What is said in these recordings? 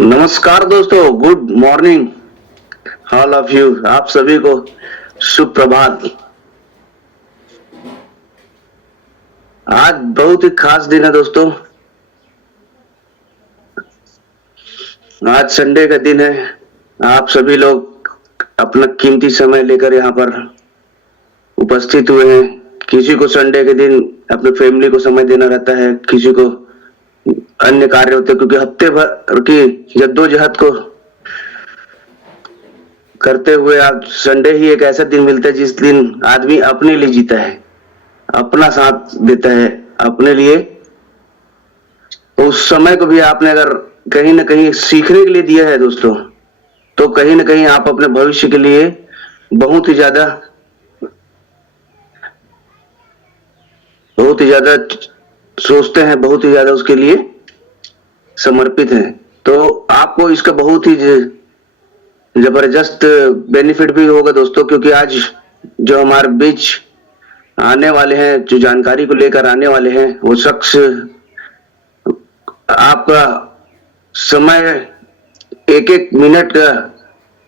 नमस्कार दोस्तों, good morning all of you. आप सभी को शुभ प्रभात। आज बहुत ही खास दिन है दोस्तों। आज संडे का दिन है। आप सभी लोग अपना कीमती समय लेकर यहाँ पर उपस्थित हुए हैं। किसी को संडे के दिन अपने फैमिली को समय देना रहता है, किसी को अन्य कार्य होते हैं, क्योंकि हफ्ते भर की जद्दोजहद को करते हुए आज संडे ही एक ऐसा दिन मिलता है जिस दिन आदमी अपने लिए जीता है, अपना साथ देता है अपने लिए। उस समय को भी आपने अगर कहीं ना कहीं सीखने के लिए दिया है दोस्तों, तो कहीं ना कहीं आप अपने भविष्य के लिए बहुत ही ज्यादा सोचते हैं, बहुत ही ज्यादा उसके लिए समर्पित हैं। तो आपको इसका बहुत ही जबरदस्त बेनिफिट भी होगा दोस्तों, क्योंकि आज जो हमारे बीच आने वाले हैं, जो जानकारी को लेकर आने वाले हैं, वो शख्स आपका समय एक एक मिनट का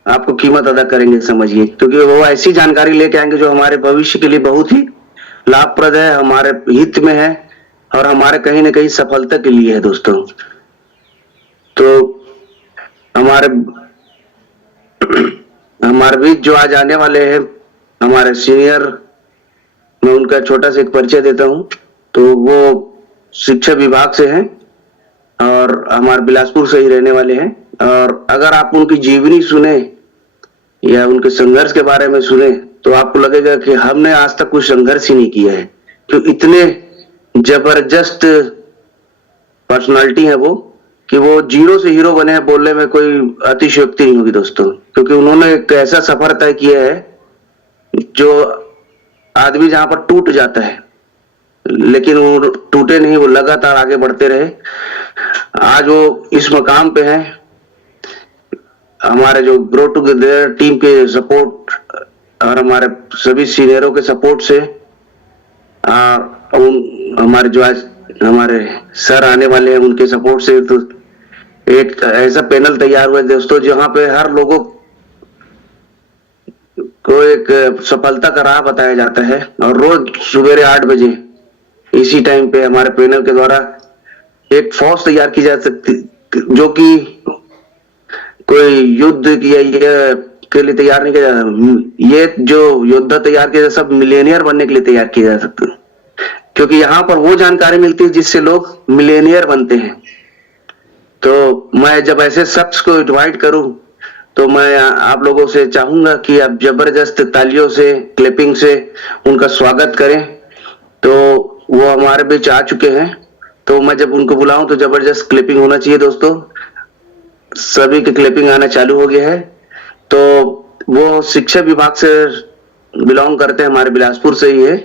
आपको कीमत अदा करेंगे, समझिए। क्योंकि वो ऐसी जानकारी लेके आएंगे जो हमारे भविष्य के लिए बहुत ही लाभप्रद है, हमारे हित में है और हमारे कहीं ना कहीं सफलता के लिए है दोस्तों। तो हमारे बीच जो आज आने वाले हैं हमारे सीनियर, मैं उनका छोटा सा एक परिचय देता हूं। तो वो शिक्षा विभाग से हैं और हमारे बिलासपुर से ही रहने वाले हैं। और अगर आप उनकी जीवनी सुने या उनके संघर्ष के बारे में सुने तो आपको लगेगा कि हमने आज तक कोई संघर्ष ही नहीं किया है। तो इतने जबरदस्त पर्सनालिटी है वो कि वो जीरो से हीरो बने हैं, बोलने में कोई अतिशयोक्ति नहीं होगी दोस्तों। क्योंकि उन्होंने एक ऐसा सफर तय किया है जो आदमी जहां पर टूट जाता है, लेकिन वो टूटे नहीं, वो लगातार आगे बढ़ते रहे। आज वो इस मकाम पे हैं। हमारे जो ग्रो टुगेदर टीम के सपोर्ट और हमारे सभी सीनियरों के सपोर्ट से हमारे जो आज हमारे सर आने वाले हैं उनके सपोर्ट से तो एक ऐसा पैनल तैयार हुआ है दोस्तों, जहां पे हर लोगों को एक सफलता का राह बताया जाता है। और रोज सुबह 8 बजे इसी टाइम पे हमारे पैनल के द्वारा एक फौज तैयार की जा सकती, जो कि कोई युद्ध के लिए तैयार नहीं किया जाता। ये जो योद्धा तैयार किया जाता सब मिलेनियर बनने के लिए तैयार किया जा सकता है, क्योंकि यहाँ पर वो जानकारी मिलती है जिससे लोग मिलेनियर बनते हैं। तो मैं जब ऐसे शख्स को इनवाइट करूं तो मैं आप लोगों से चाहूंगा कि आप जबरदस्त तालियों से, क्लैपिंग से उनका स्वागत करें। तो वो हमारे बीच आ चुके हैं, तो मैं जब उनको बुलाऊं तो जबरदस्त क्लैपिंग होना चाहिए दोस्तों। सभी की क्लैपिंग आना चालू हो गया है। तो वो शिक्षा विभाग से बिलोंग करते हैं, हमारे बिलासपुर से ही है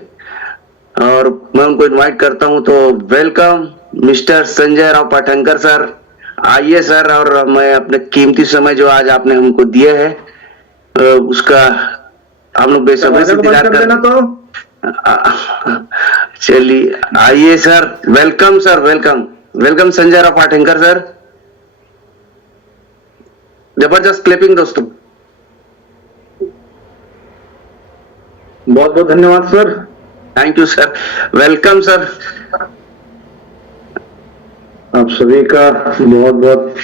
और मैं उनको इनवाइट करता हूं। तो welcome mister Sanjay Rao Pathankar sir, आइए सर। और मैं अपने कीमती समय जो आज आपने हमको दिया है उसका हम लोग बेसब्री से इंतजार कर तो चलिए आइए sir. Welcome sir, welcome welcome Sanjay Rao Pathankar sir. जबरदस्त क्लिपिंग दोस्तों। बहुत बहुत धन्यवाद sir. Thank you sir, welcome sir. आप सभी का बहुत बहुत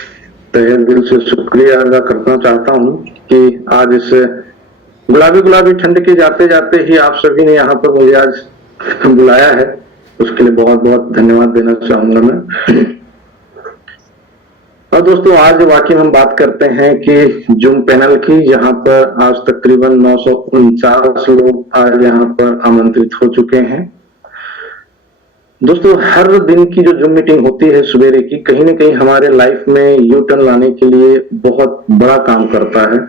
तहे दिल से शुक्रिया अदा करना चाहता हूं कि आज इस गुलाबी ठंड के जाते जाते ही आप सभी ने यहाँ पर मुझे आज बुलाया है, उसके लिए बहुत बहुत धन्यवाद देना चाहूंगा मैं। और दोस्तों आज वाकई हम बात करते हैं कि जूम पैनल की, जहां पर आज तकरीबन 949 लोग आज यहाँ पर आमंत्रित हो चुके हैं। दोस्तों हर दिन की जो जूम मीटिंग होती है सवेरे की, कहीं ना कहीं हमारे लाइफ में यू टर्न लाने के लिए बहुत बड़ा काम करता है।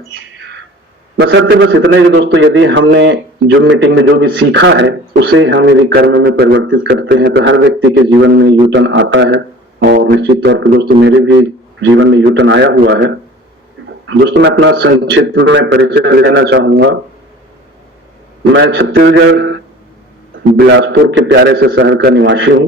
बस इतना ही दोस्तों, यदि हमने जूम मीटिंग में जो भी सीखा है उसे हम यदि कर्म में परिवर्तित करते हैं तो हर व्यक्ति के जीवन में यू टर्न आता है। और निश्चित तौर पर दोस्तों मेरे भी जीवन में यू टर्न आया हुआ है। दोस्तों मैं अपना संक्षिप्त में परिचय देना चाहूंगा। मैं छत्तीसगढ़ बिलासपुर के प्यारे से शहर का निवासी हूं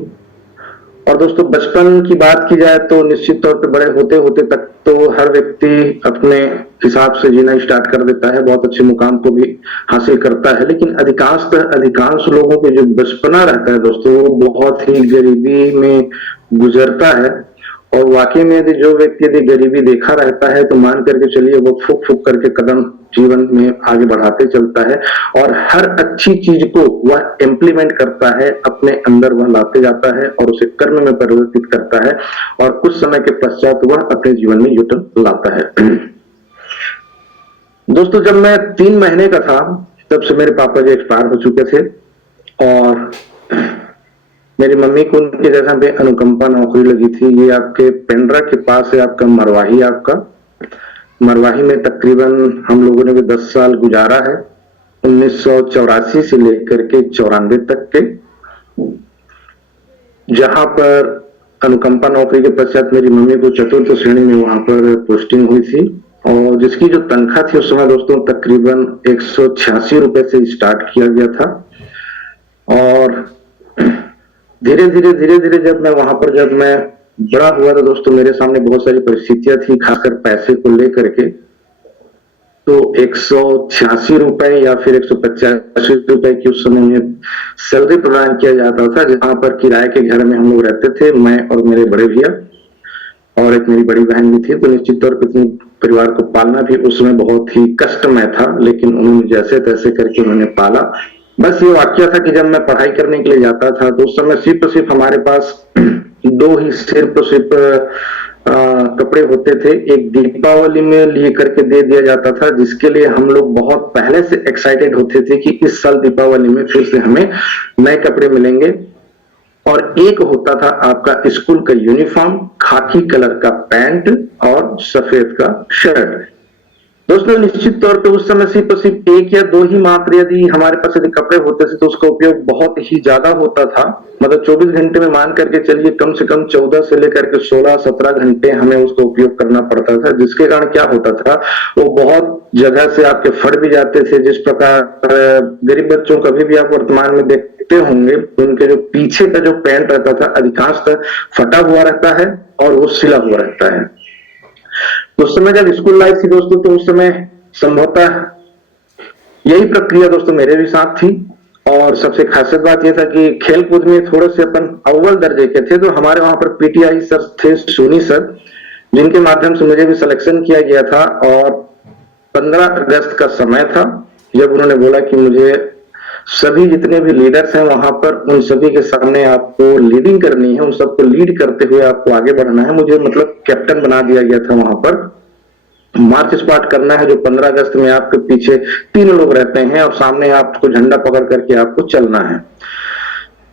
और दोस्तों बचपन की बात की जाए तो निश्चित तौर पे बड़े होते होते तक तो हर व्यक्ति अपने हिसाब से जीना स्टार्ट कर देता है, बहुत अच्छे मुकाम को भी हासिल करता है, लेकिन अधिकांश लोगों के जो बचपना रहता है दोस्तों वो बहुत ही गरीबी में गुजरता है। और वाकई में यदि गरीबी देखा रहता है तो मान करके चलिए वो फूक फूक करके कदम जीवन में आगे बढ़ाते चलता है और हर अच्छी चीज को वह इम्प्लीमेंट करता है, अपने अंदर वह लाते जाता है और उसे कर्म में परिवर्तित करता है और कुछ समय के पश्चात वह अपने जीवन में यूटर्न लाता है। दोस्तों जब मैं 3 महीने का था तब से मेरे पापा जी एक्सपायर हो चुके थे और मेरी मम्मी को उनकी जगह पे अनुकंपा नौकरी लगी थी। ये आपके पेंड्रा के पास है, आपका मरवाही में तकरीबन हम लोगों ने भी 10 साल गुजारा है, 1984 से लेकर के 94 तक के, जहां पर अनुकंपा नौकरी के पश्चात मेरी मम्मी को चतुर्थ श्रेणी में वहां पर पोस्टिंग हुई थी और जिसकी जो तनख्वाह थी उस समय दोस्तों तकरीबन 186 रुपए से स्टार्ट किया गया था। और धीरे धीरे जब मैं बड़ा हुआ तो दोस्तों मेरे सामने बहुत सारी परिस्थितियां थी, खासकर पैसे को लेकर के। तो 186 रुपए या फिर 185 रुपए की उस समय में सैलरी प्रदान किया जाता था, जहां पर किराए के घर में हम लोग रहते थे, मैं और मेरे बड़े भैया और एक मेरी बड़ी बहन भी थी। तो निश्चित तौर पर इतने परिवार को पालना भी उस समय बहुत ही कष्टमय था, लेकिन उन्होंने जैसे तैसे करके उन्होंने पाला। बस ये वाक्य था कि जब मैं पढ़ाई करने के लिए जाता था तो उस समय सिर्फ हमारे पास 2 ही सिर्फ कपड़े होते थे। एक दीपावली में लिए करके दे दिया जाता था, जिसके लिए हम लोग बहुत पहले से एक्साइटेड होते थे कि इस साल दीपावली में फिर से हमें नए कपड़े मिलेंगे। और एक होता था आपका स्कूल का यूनिफॉर्म, खाकी कलर का पैंट और सफेद का शर्ट। दोस्तों निश्चित तौर पे उस समय सिर्फ 1 या 2 ही मात्र यदि हमारे पास यदि कपड़े होते थे तो उसका उपयोग बहुत ही ज्यादा होता था। मतलब 24 घंटे में मान करके चलिए कम से कम 14 से लेकर के 16-17 घंटे हमें उसका उपयोग करना पड़ता था, जिसके कारण क्या होता था वो बहुत जगह से आपके फट भी जाते थे। जिस प्रकार गरीब बच्चों कभी भी आप वर्तमान में देखते होंगे उनके जो पीछे का जो पैंट रहता था अधिकांशतः फटा हुआ रहता है और वो सिला हुआ रहता है। उस समय जब स्कूल लाइफ थी दोस्तों तो उस समय संभवतः यही प्रक्रिया दोस्तों मेरे भी साथ थी। और सबसे खासियत बात यह था कि खेल कूद में थोड़े से अपन अव्वल दर्जे के थे, तो हमारे वहां पर पीटीआई सर थे, सोनी सर, जिनके माध्यम से मुझे भी सिलेक्शन किया गया था। और 15 अगस्त का समय था जब उन्होंने बोला कि मुझे सभी जितने भी लीडर्स हैं वहां पर उन सभी के सामने आपको लीडिंग करनी है, उन सबको लीड करते हुए आपको आगे बढ़ना है। मुझे मतलब कैप्टन बना दिया गया था। वहां पर मार्च स्टार्ट करना है जो 15 अगस्त में आपके पीछे 3 लोग रहते हैं और सामने आपको झंडा पकड़ करके आपको चलना है।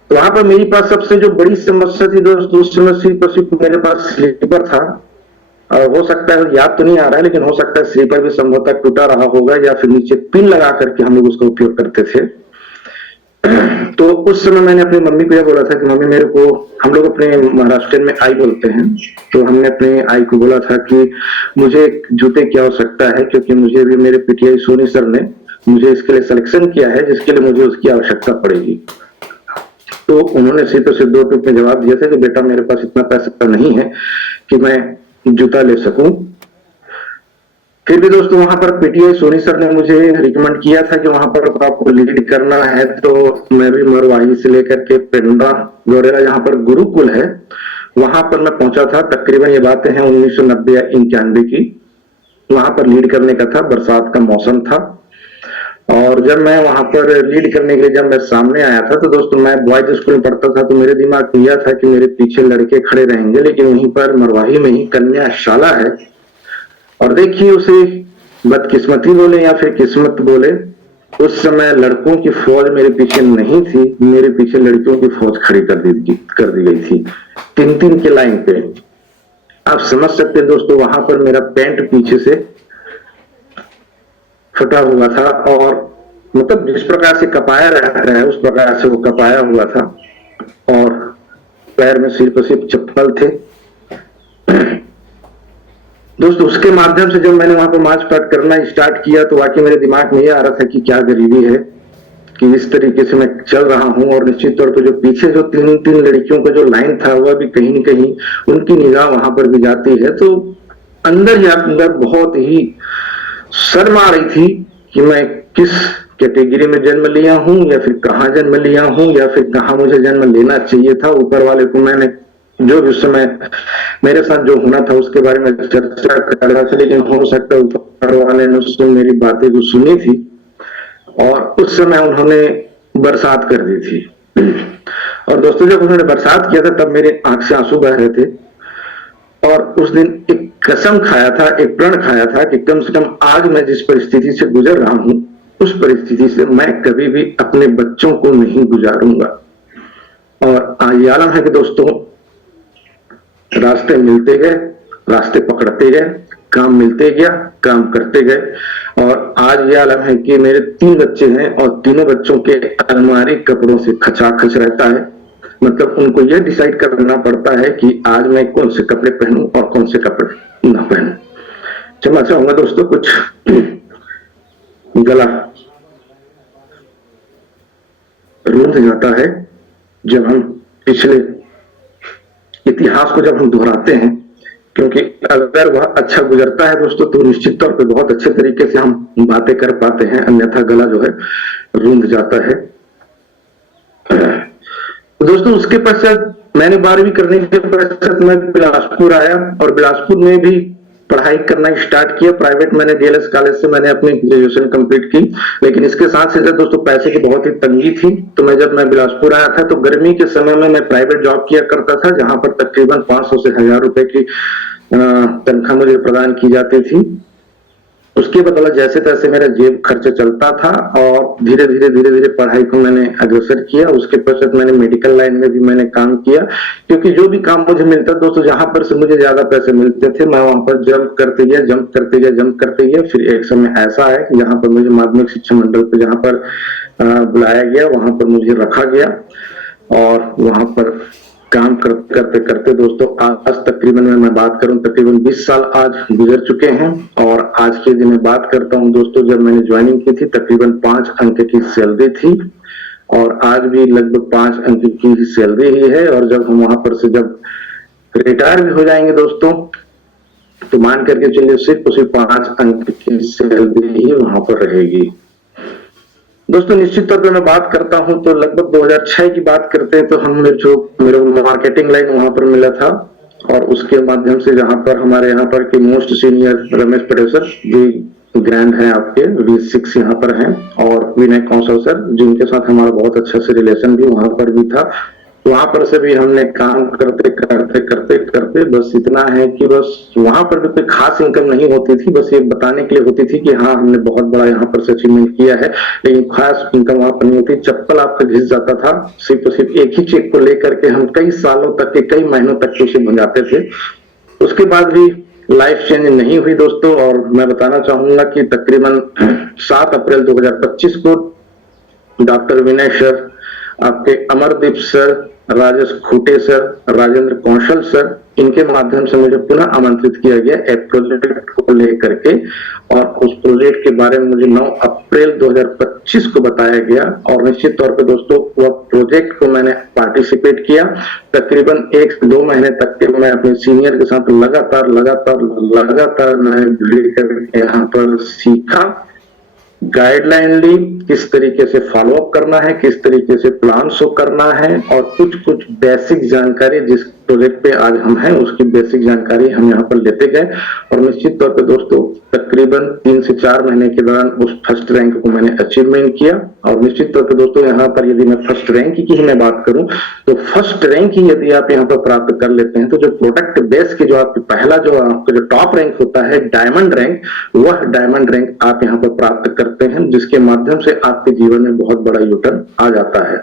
तो वहां पर मेरे पास सबसे जो बड़ी समस्या थी दोस्तों उस समय सिर्फ मेरे पास स्लीपर था। हो सकता है याद तो नहीं आ रहा है, लेकिन हो सकता है स्लीपर भी संभवतः टूटा रहा होगा या फिर नीचे पिन लगा करके हम लोग उसका उपयोग करते थे। तो उस समय मैंने अपनी मम्मी को यह बोला था कि मम्मी मेरे को, हम लोग अपने महाराष्ट्र में आई बोलते हैं, तो हमने अपने आई को बोला था कि मुझे जूते की आवश्यकता है, क्योंकि मुझे भी मेरे पीटीआई सोनी सर ने मुझे इसके लिए सिलेक्शन किया है जिसके लिए मुझे उसकी आवश्यकता पड़ेगी। तो उन्होंने सिर्फ 2 टूक में जवाब दिया था कि बेटा मेरे पास इतना पैसा नहीं है कि मैं जूता ले सकूं। फिर भी दोस्तों वहां पर पीटीआई सोनी सर ने मुझे रिकमेंड किया था कि वहां पर आपको लीड करना है, तो मैं भी मरवाही से लेकर के पेंड्रा गोरेला जहां पर गुरुकुल है वहां पर मैं पहुंचा था। तकरीबन ये बातें हैं 1990 या 91 की। वहां पर लीड करने का था, बरसात का मौसम था। और जब मैं वहां पर लीड करने के लिए जब मैं सामने आया था तो दोस्तों मैं बॉयज स्कूल में पढ़ता था, तो मेरे दिमाग में यह था कि मेरे पीछे लड़के खड़े रहेंगे, लेकिन वहीं पर मरवाही में ही कन्याशाला है। और देखिए उसे बदकिस्मती बोले या फिर किस्मत बोले, उस समय लड़कों की फौज मेरे पीछे नहीं थी, मेरे पीछे लड़कियों की फौज खड़ी कर दी गई थी 3-3 के लाइन पे। आप समझ सकते हैं दोस्तों वहां पर मेरा पैंट पीछे से फटा हुआ था और मतलब जिस प्रकार से कपाया रहता है उस प्रकार से वो कपाया हुआ था और पैर में सिर्फ चप्पल थे। दोस्तों उसके माध्यम से जब मैंने वहां पर मार्च पार्ट करना स्टार्ट किया तो वाकई मेरे दिमाग में ये आ रहा था कि क्या गरीबी है, कि इस तरीके से मैं चल रहा हूं, और निश्चित तौर पे जो पीछे जो तीन तीन लड़कियों का जो लाइन था वह भी कहीं न कहीं उनकी निगाह वहां पर भी जाती है, तो अंदर ही अंदर बहुत ही शर्म आ रही थी कि मैं किस कैटेगरी में जन्म लिया हूं, या फिर कहाँ जन्म लिया हूं, या फिर कहाँ मुझे जन्म लेना चाहिए था। ऊपर वाले को मैंने जो भी उस समय मेरे साथ जो होना था उसके बारे में चर्चा कर रहा था, लेकिन हो सकता है ऊपर वाले ने उससे मेरी बातें जो सुनी थी और उस समय उन्होंने बरसात कर दी थी। और दोस्तों जब उन्होंने बरसात किया था तब मेरे आंख से आंसू बह रहे थे, और उस दिन एक कसम खाया था, एक प्रण खाया था कि कम से कम आज मैं जिस परिस्थिति से गुजर रहा हूं उस परिस्थिति से मैं कभी भी अपने बच्चों को नहीं गुजारूंगा। और आज ये आलम है कि दोस्तों रास्ते मिलते गए, रास्ते पकड़ते गए, काम मिलते गया, काम करते गए, और आज ये आलम है कि मेरे 3 बच्चे हैं और तीनों बच्चों के अलमारी कपड़ों से खचाखच रहता है। मतलब उनको यह डिसाइड करना पड़ता है कि आज मैं कौन से कपड़े पहनूं और कौन से कपड़े ना पहनूं। क्षमा चाहूंगा दोस्तों, कुछ गला रूंध जाता है जब हम पिछले इतिहास को जब हम दोहराते हैं, क्योंकि अगर वह अच्छा गुजरता है दोस्तों तो निश्चित तौर पे बहुत अच्छे तरीके से हम बातें कर पाते हैं, अन्यथा गला जो है रूंध जाता है। दोस्तों उसके पश्चात मैंने 12वीं करने के पश्चात मैं बिलासपुर आया और बिलासपुर में भी पढ़ाई करना स्टार्ट किया। प्राइवेट मैंने डीएलएस कॉलेज से मैंने अपनी ग्रेजुएशन कंप्लीट की, लेकिन इसके साथ साथ दोस्तों पैसे की बहुत ही तंगी थी। तो जब मैं बिलासपुर आया था तो गर्मी के समय में मैं प्राइवेट जॉब किया करता था, जहां पर तकरीबन 500 से 1000 रुपए की तनख्वाह मुझे प्रदान की जाती थी। उसके बदौलत जैसे तैसे मेरा जेब खर्च चलता था और धीरे धीरे पढ़ाई को मैंने अग्रसर किया। उसके पश्चात मैंने मेडिकल लाइन में भी मैंने काम किया, क्योंकि जो भी काम मुझे मिलता दोस्तों जहां पर से मुझे ज्यादा पैसे मिलते थे मैं वहां पर जंप करते गया। फिर एक समय ऐसा है कि जहां पर मुझे माध्यमिक शिक्षा मंडल पे जहां पर बुलाया गया, वहां पर मुझे रखा गया और वहां पर काम करते करते दोस्तों आज तकरीबन मैं बात करूं तकरीबन 20 साल आज गुजर चुके हैं। और आज के दिन मैं बात करता हूं दोस्तों, जब मैंने ज्वाइनिंग की थी तकरीबन 5 अंक की सैलरी थी और आज भी लगभग 5 अंक की सैलरी ही है। और जब हम वहां पर से जब रिटायर भी हो जाएंगे दोस्तों तो मान करके चलिए सिर्फ और सिर्फ 5 अंक की सैलरी ही वहां पर रहेगी। दोस्तों निश्चित तौर पे मैं बात करता हूं तो लगभग 2006 की बात करते हैं तो हम जो मेरे मार्केटिंग लाइन वहां पर मिला था, और उसके माध्यम से जहां पर हमारे यहाँ पर के most senior Ramesh Patel sir भी ग्रैंड हैं आपके V6 यहाँ पर हैं, और विनय कौशल सर जिनके साथ हमारा बहुत अच्छा से रिलेशन भी वहां पर भी था। वहां पर से भी हमने काम करते बस इतना है कि बस वहां पर भी कोई खास इनकम नहीं होती थी, बस ये बताने के लिए होती थी कि हाँ हमने बहुत बड़ा यहाँ पर से अचीवमेंट किया है, लेकिन खास इनकम वहां पर नहीं होती। चप्पल आपका घिस जाता था सिर्फ और सिर्फ एक ही चेक को लेकर के हम कई सालों तक के कई महीनों तक के उसे भंजाते थे। उसके बाद भी लाइफ चेंज नहीं हुई दोस्तों, और मैं बताना चाहूंगा कि तकरीबन 7 अप्रैल 2025 को डॉक्टर विनय सर, आपके अमरदीप सर, राजेश खूटे सर, राजेंद्र कौशल सर, इनके माध्यम से मुझे पुनः आमंत्रित किया गया एक प्रोजेक्ट को लेकर के, और उस प्रोजेक्ट के बारे में मुझे 9 अप्रैल 2025 को बताया गया। और निश्चित तौर पे दोस्तों वह प्रोजेक्ट को मैंने पार्टिसिपेट किया। तकरीबन 1 से 2 महीने तक के मैं अपने सीनियर के साथ लगातार मैं भिड़ करके यहाँ पर सीखा, गाइडलाइन ली, किस तरीके से फॉलो अप करना है, किस तरीके से प्लान शो करना है, और कुछ बेसिक जानकारी जिस प्रोजेक्ट पे आज हम हैं उसकी बेसिक जानकारी हम यहाँ पर लेते गए। और निश्चित तौर पे दोस्तों तकरीबन 3 से 4 महीने के दौरान उस फर्स्ट रैंक को मैंने अचीवमेंट किया। और निश्चित तौर पे दोस्तों यहाँ पर यदि मैं फर्स्ट रैंक की ही मैं बात करूं तो फर्स्ट रैंक ही यदि आप यहाँ पर प्राप्त कर लेते हैं तो जो प्रोडक्ट बेस की जो आपकी पहला जो आपका जो टॉप रैंक होता है डायमंड रैंक, वह डायमंड रैंक आप यहाँ पर प्राप्त करते हैं, जिसके माध्यम से आपके जीवन में बहुत बड़ा यूटर्न आ जाता है।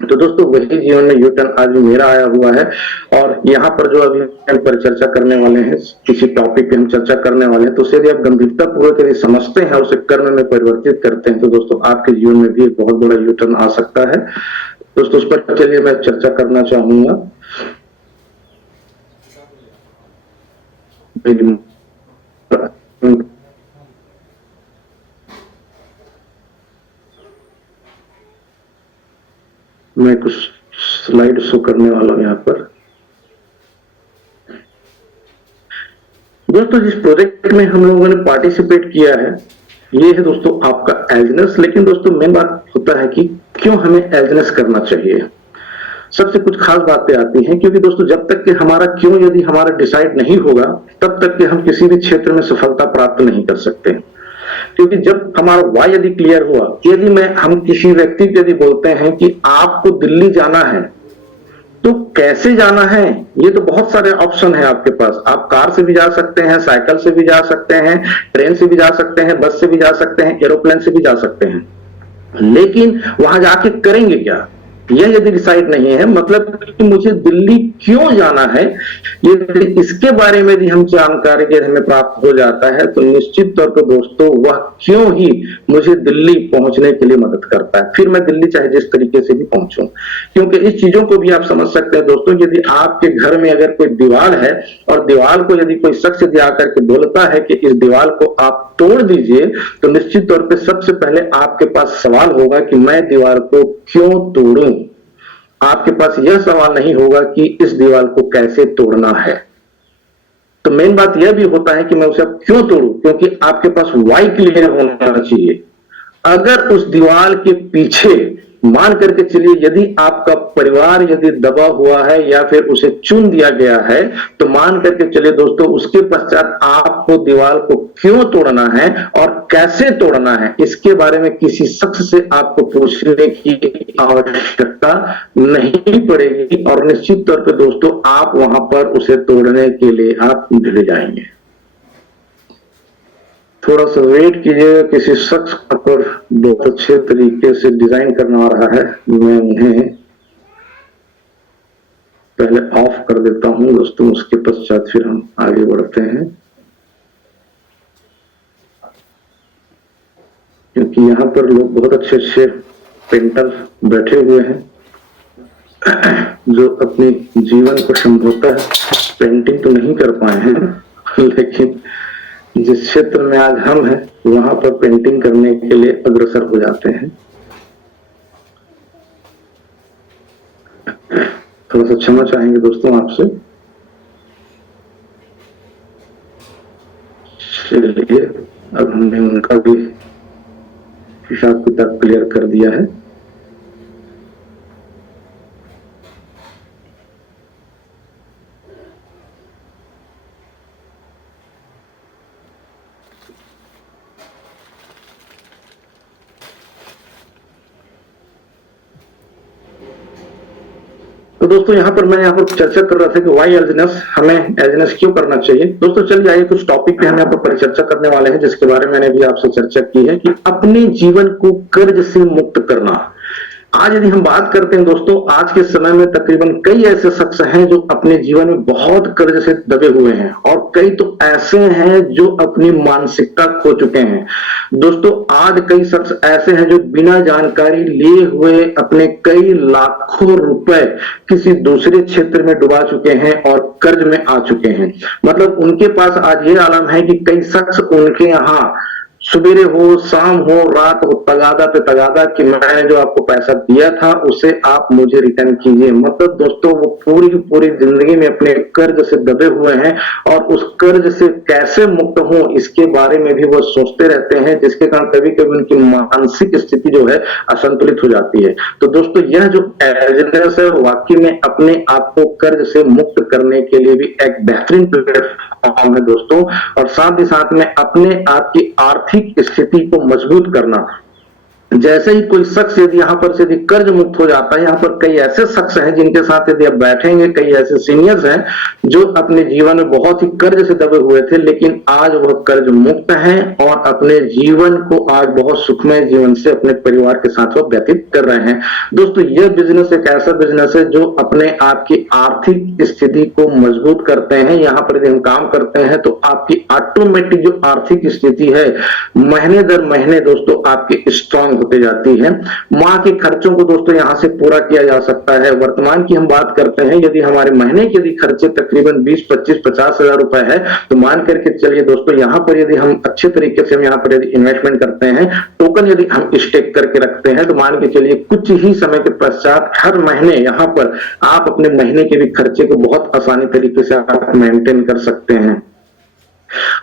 तो दोस्तों वही जीवन में यूटर्न आज भी मेरा आया हुआ है। और यहाँ पर जो अभी हम पर चर्चा करने वाले हैं, किसी टॉपिक पे हम चर्चा करने वाले हैं, तो उसे यदि आप गंभीरता पूर्वक यदि समझते हैं और उसे कर्म में परिवर्तित करते हैं तो दोस्तों आपके जीवन में भी एक बहुत बड़ा यूटर्न आ सकता है। दोस्तों उस पर चलिए मैं चर्चा करना चाहूंगा। मैं कुछ स्लाइड शो करने वाला हूं यहाँ पर। दोस्तों जिस प्रोजेक्ट में हम लोगों ने पार्टिसिपेट किया है ये है दोस्तों आपका एजनेस। लेकिन दोस्तों मेन बात होता है कि क्यों हमें एजनेस करना चाहिए। सबसे कुछ खास बातें आती हैं, क्योंकि दोस्तों जब तक कि हमारा क्यों यदि हमारा डिसाइड नहीं होगा तब तक कि हम किसी भी क्षेत्र में सफलता प्राप्त नहीं कर सकते। क्योंकि जब हमारा वाई यदि क्लियर हुआ, यदि हम किसी व्यक्ति को यदि बोलते हैं कि आपको दिल्ली जाना है तो कैसे जाना है, ये तो बहुत सारे ऑप्शन है आपके पास। आप कार से भी जा सकते हैं, साइकिल से भी जा सकते हैं, ट्रेन से भी जा सकते हैं, बस से भी जा सकते हैं, एरोप्लेन से भी जा सकते हैं। लेकिन वहां जाके करेंगे क्या, यह यदि डिसाइड नहीं है, मतलब कि मुझे दिल्ली क्यों जाना है, यदि इसके बारे में भी हम जानकारी यदि हमें प्राप्त हो जाता है तो निश्चित तौर पर दोस्तों वह क्यों ही मुझे दिल्ली पहुंचने के लिए मदद करता है। फिर मैं दिल्ली चाहे जिस तरीके से भी पहुंचूं, क्योंकि इस चीजों को भी आप समझ सकते हैं दोस्तों। यदि आपके घर में अगर कोई दीवार है और दीवार को यदि कोई शख्स यदि आकर के बोलता है कि इस दीवार को आप तोड़ दीजिए, तो निश्चित तौर पे सबसे पहले आपके पास सवाल होगा कि मैं दीवार को क्यों तोड़ूं। आपके पास यह सवाल नहीं होगा कि इस दीवार को कैसे तोड़ना है। तो मेन बात यह भी होता है कि मैं उसे अब क्यों तोड़ूं, क्योंकि आपके पास वाई क्लियर होना चाहिए। अगर उस दीवार के पीछे मान करके चलिए यदि आपका परिवार यदि दबा हुआ है या फिर उसे चुन दिया गया है, तो मान करके चलिए दोस्तों उसके पश्चात आपको दीवार को क्यों तोड़ना है और कैसे तोड़ना है, इसके बारे में किसी शख्स से आपको पूछने की आवश्यकता नहीं पड़ेगी। और निश्चित तौर पर दोस्तों आप वहां पर उसे तोड़ने के लिए आप भिड़ जाएंगे। थोड़ा सा वेट कीजिएगा, किसी शख्स पर बहुत अच्छे तरीके से डिजाइन करना आ रहा है। मैं उन्हें पहले ऑफ कर देता हूं दोस्तों, उसके पश्चात फिर हम आगे बढ़ते हैं। क्योंकि यहाँ पर लोग बहुत अच्छे अच्छे पेंटर बैठे हुए हैं जो अपने जीवन को संभवतः पेंटिंग तो नहीं कर पाए हैं, लेकिन जिस क्षेत्र में आज हम हैं वहां पर पेंटिंग करने के लिए अग्रसर हो जाते हैं। थोड़ा सा क्षमा चाहेंगे दोस्तों आपसे। चलिए अब हमने उनका भी हिसाब किताब क्लियर कर दिया है। तो दोस्तों यहाँ पर चर्चा कर रहा था कि वाई एजनेस, हमें एजनेस क्यों करना चाहिए। दोस्तों चलिए आइए कुछ टॉपिक पे हम यहाँ पर परिचर्चा करने वाले हैं जिसके बारे में मैंने भी आपसे चर्चा की है कि अपने जीवन को कर्ज से मुक्त करना। आज यदि हम बात करते हैं दोस्तों, आज के समय में तकरीबन कई ऐसे शख्स हैं जो अपने जीवन में बहुत कर्ज से दबे हुए हैं और कई तो ऐसे हैं जो अपनी मानसिकता खो चुके हैं। दोस्तों आज कई शख्स ऐसे हैं जो बिना जानकारी लिए हुए अपने कई लाखों रुपए किसी दूसरे क्षेत्र में डुबा चुके हैं और कर्ज में आ चुके हैं। मतलब उनके पास आज ये आलम है कि कई शख्स उनके यहाँ सुबेरे हो, शाम हो, रात हो, तगादा पे तगादा कि मैंने जो आपको पैसा दिया था उसे आप मुझे रिटर्न कीजिए। मतलब दोस्तों वो पूरी की पूरी जिंदगी में अपने कर्ज से दबे हुए हैं और उस कर्ज से कैसे मुक्त हो इसके बारे में भी वो सोचते रहते हैं, जिसके कारण कभी कभी उनकी मानसिक स्थिति जो है असंतुलित हो जाती है। तो दोस्तों यह जो एजनेस है वाकई में अपने आप को कर्ज से मुक्त करने के लिए भी एक बेहतरीन प्लेटफॉर्म है दोस्तों। और साथ ही साथ में अपने आप की आर्थिक स्थिति को मजबूत करना। जैसे ही कोई शख्स यदि यहाँ पर से यदि कर्ज मुक्त हो जाता है, यहाँ पर कई ऐसे शख्स हैं जिनके साथ यदि आप बैठेंगे, कई ऐसे सीनियर्स हैं जो अपने जीवन में बहुत ही कर्ज से दबे हुए थे लेकिन आज वह कर्ज मुक्त हैं और अपने जीवन को आज बहुत सुखमय जीवन से अपने परिवार के साथ वह व्यतीत कर रहे हैं। दोस्तों यह बिजनेस एक ऐसा बिजनेस है जो अपने आप की आर्थिक स्थिति को मजबूत करते हैं। यहाँ पर यदि हम काम करते हैं तो आपकी ऑटोमेटिक जो आर्थिक स्थिति है महीने दर महीने दोस्तों आपकी स्ट्रांग होते जाती है। माँ के खर्चों को दोस्तों यहाँ से पूरा किया जा सकता है। वर्तमान की हम बात करते हैं, यदि हमारे महीने के यदि खर्चे तकरीबन 20, 25, 50 हजार रुपए है तो मान करके चलिए दोस्तों, यहाँ पर यदि हम अच्छे तरीके से हम यहाँ पर यदि इन्वेस्टमेंट करते हैं, टोकन यदि हम स्टेक करके रखते हैं, तो मान के चलिए कुछ ही समय के पश्चात हर महीने यहाँ पर आप अपने महीने के भी खर्चे को बहुत आसानी तरीके से आप मेंटेन कर सकते हैं।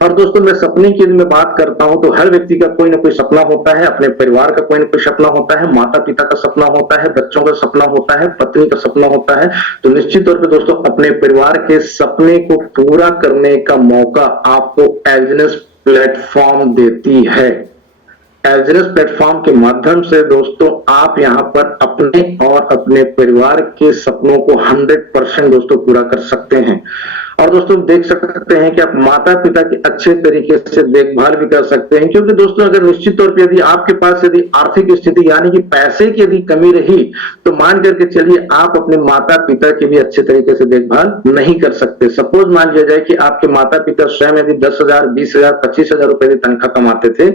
और दोस्तों मैं सपने की यदि मैं बात करता हूं तो हर व्यक्ति का कोई ना कोई सपना होता है, अपने परिवार का कोई ना कोई सपना होता है, माता पिता का सपना होता है, बच्चों का सपना होता है, पत्नी का सपना होता है। तो निश्चित तौर पे दोस्तों अपने परिवार के सपने को पूरा करने का मौका आपको एल्जिनस प्लेटफॉर्म देती है। एल्जिनस प्लेटफॉर्म के माध्यम से दोस्तों आप यहाँ पर अपने और अपने परिवार के सपनों को 100% दोस्तों पूरा कर सकते हैं। और दोस्तों देख सकते हैं कि आप माता पिता की अच्छे तरीके से देखभाल भी कर सकते हैं, क्योंकि दोस्तों अगर निश्चित तौर पे यदि आपके पास यदि आर्थिक स्थिति यानी कि पैसे की यदि कमी रही तो मान करके चलिए आप अपने माता पिता की भी अच्छे तरीके से देखभाल नहीं कर सकते। सपोज मान लिया जाए कि आपके माता पिता स्वयं यदि 10,000, 20,000, 25,000 रुपए की तनख्वाह कमाते थे,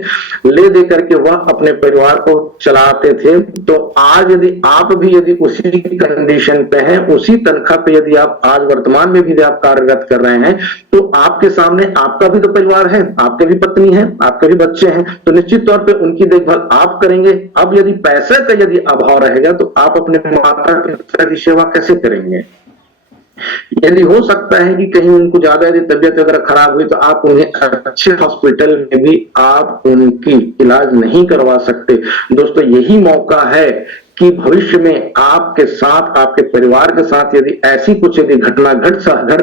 ले दे करके वह अपने परिवार को चलाते थे, तो आज यदि आप भी यदि उसी कंडीशन पे हैं, उसी तनख्वाह पे यदि आप आज वर्तमान में भी आप कार्यरत कर रहे हैं, तो आपके सामने आपका भी तो परिवार है, आपके भी पत्नी है, आपके भी बच्चे हैं, तो निश्चित तौर पे उनकी देखभाल आप करेंगे। अब यदि पैसे का यदि अभाव रहेगा तो आप अपने माता पिता की सेवा कैसे करेंगे? यदि हो सकता है कि कहीं उनको ज्यादा यदि तबियत वगैरह खराब हुई तो आप उन्हें अच्छे हॉस्पिटल में भी आप उनकी इलाज नहीं करवा सकते। दोस्तों यही मौका है कि भविष्य में आपके साथ, आपके परिवार के साथ यदि ऐसी कुछ यदि घटना घट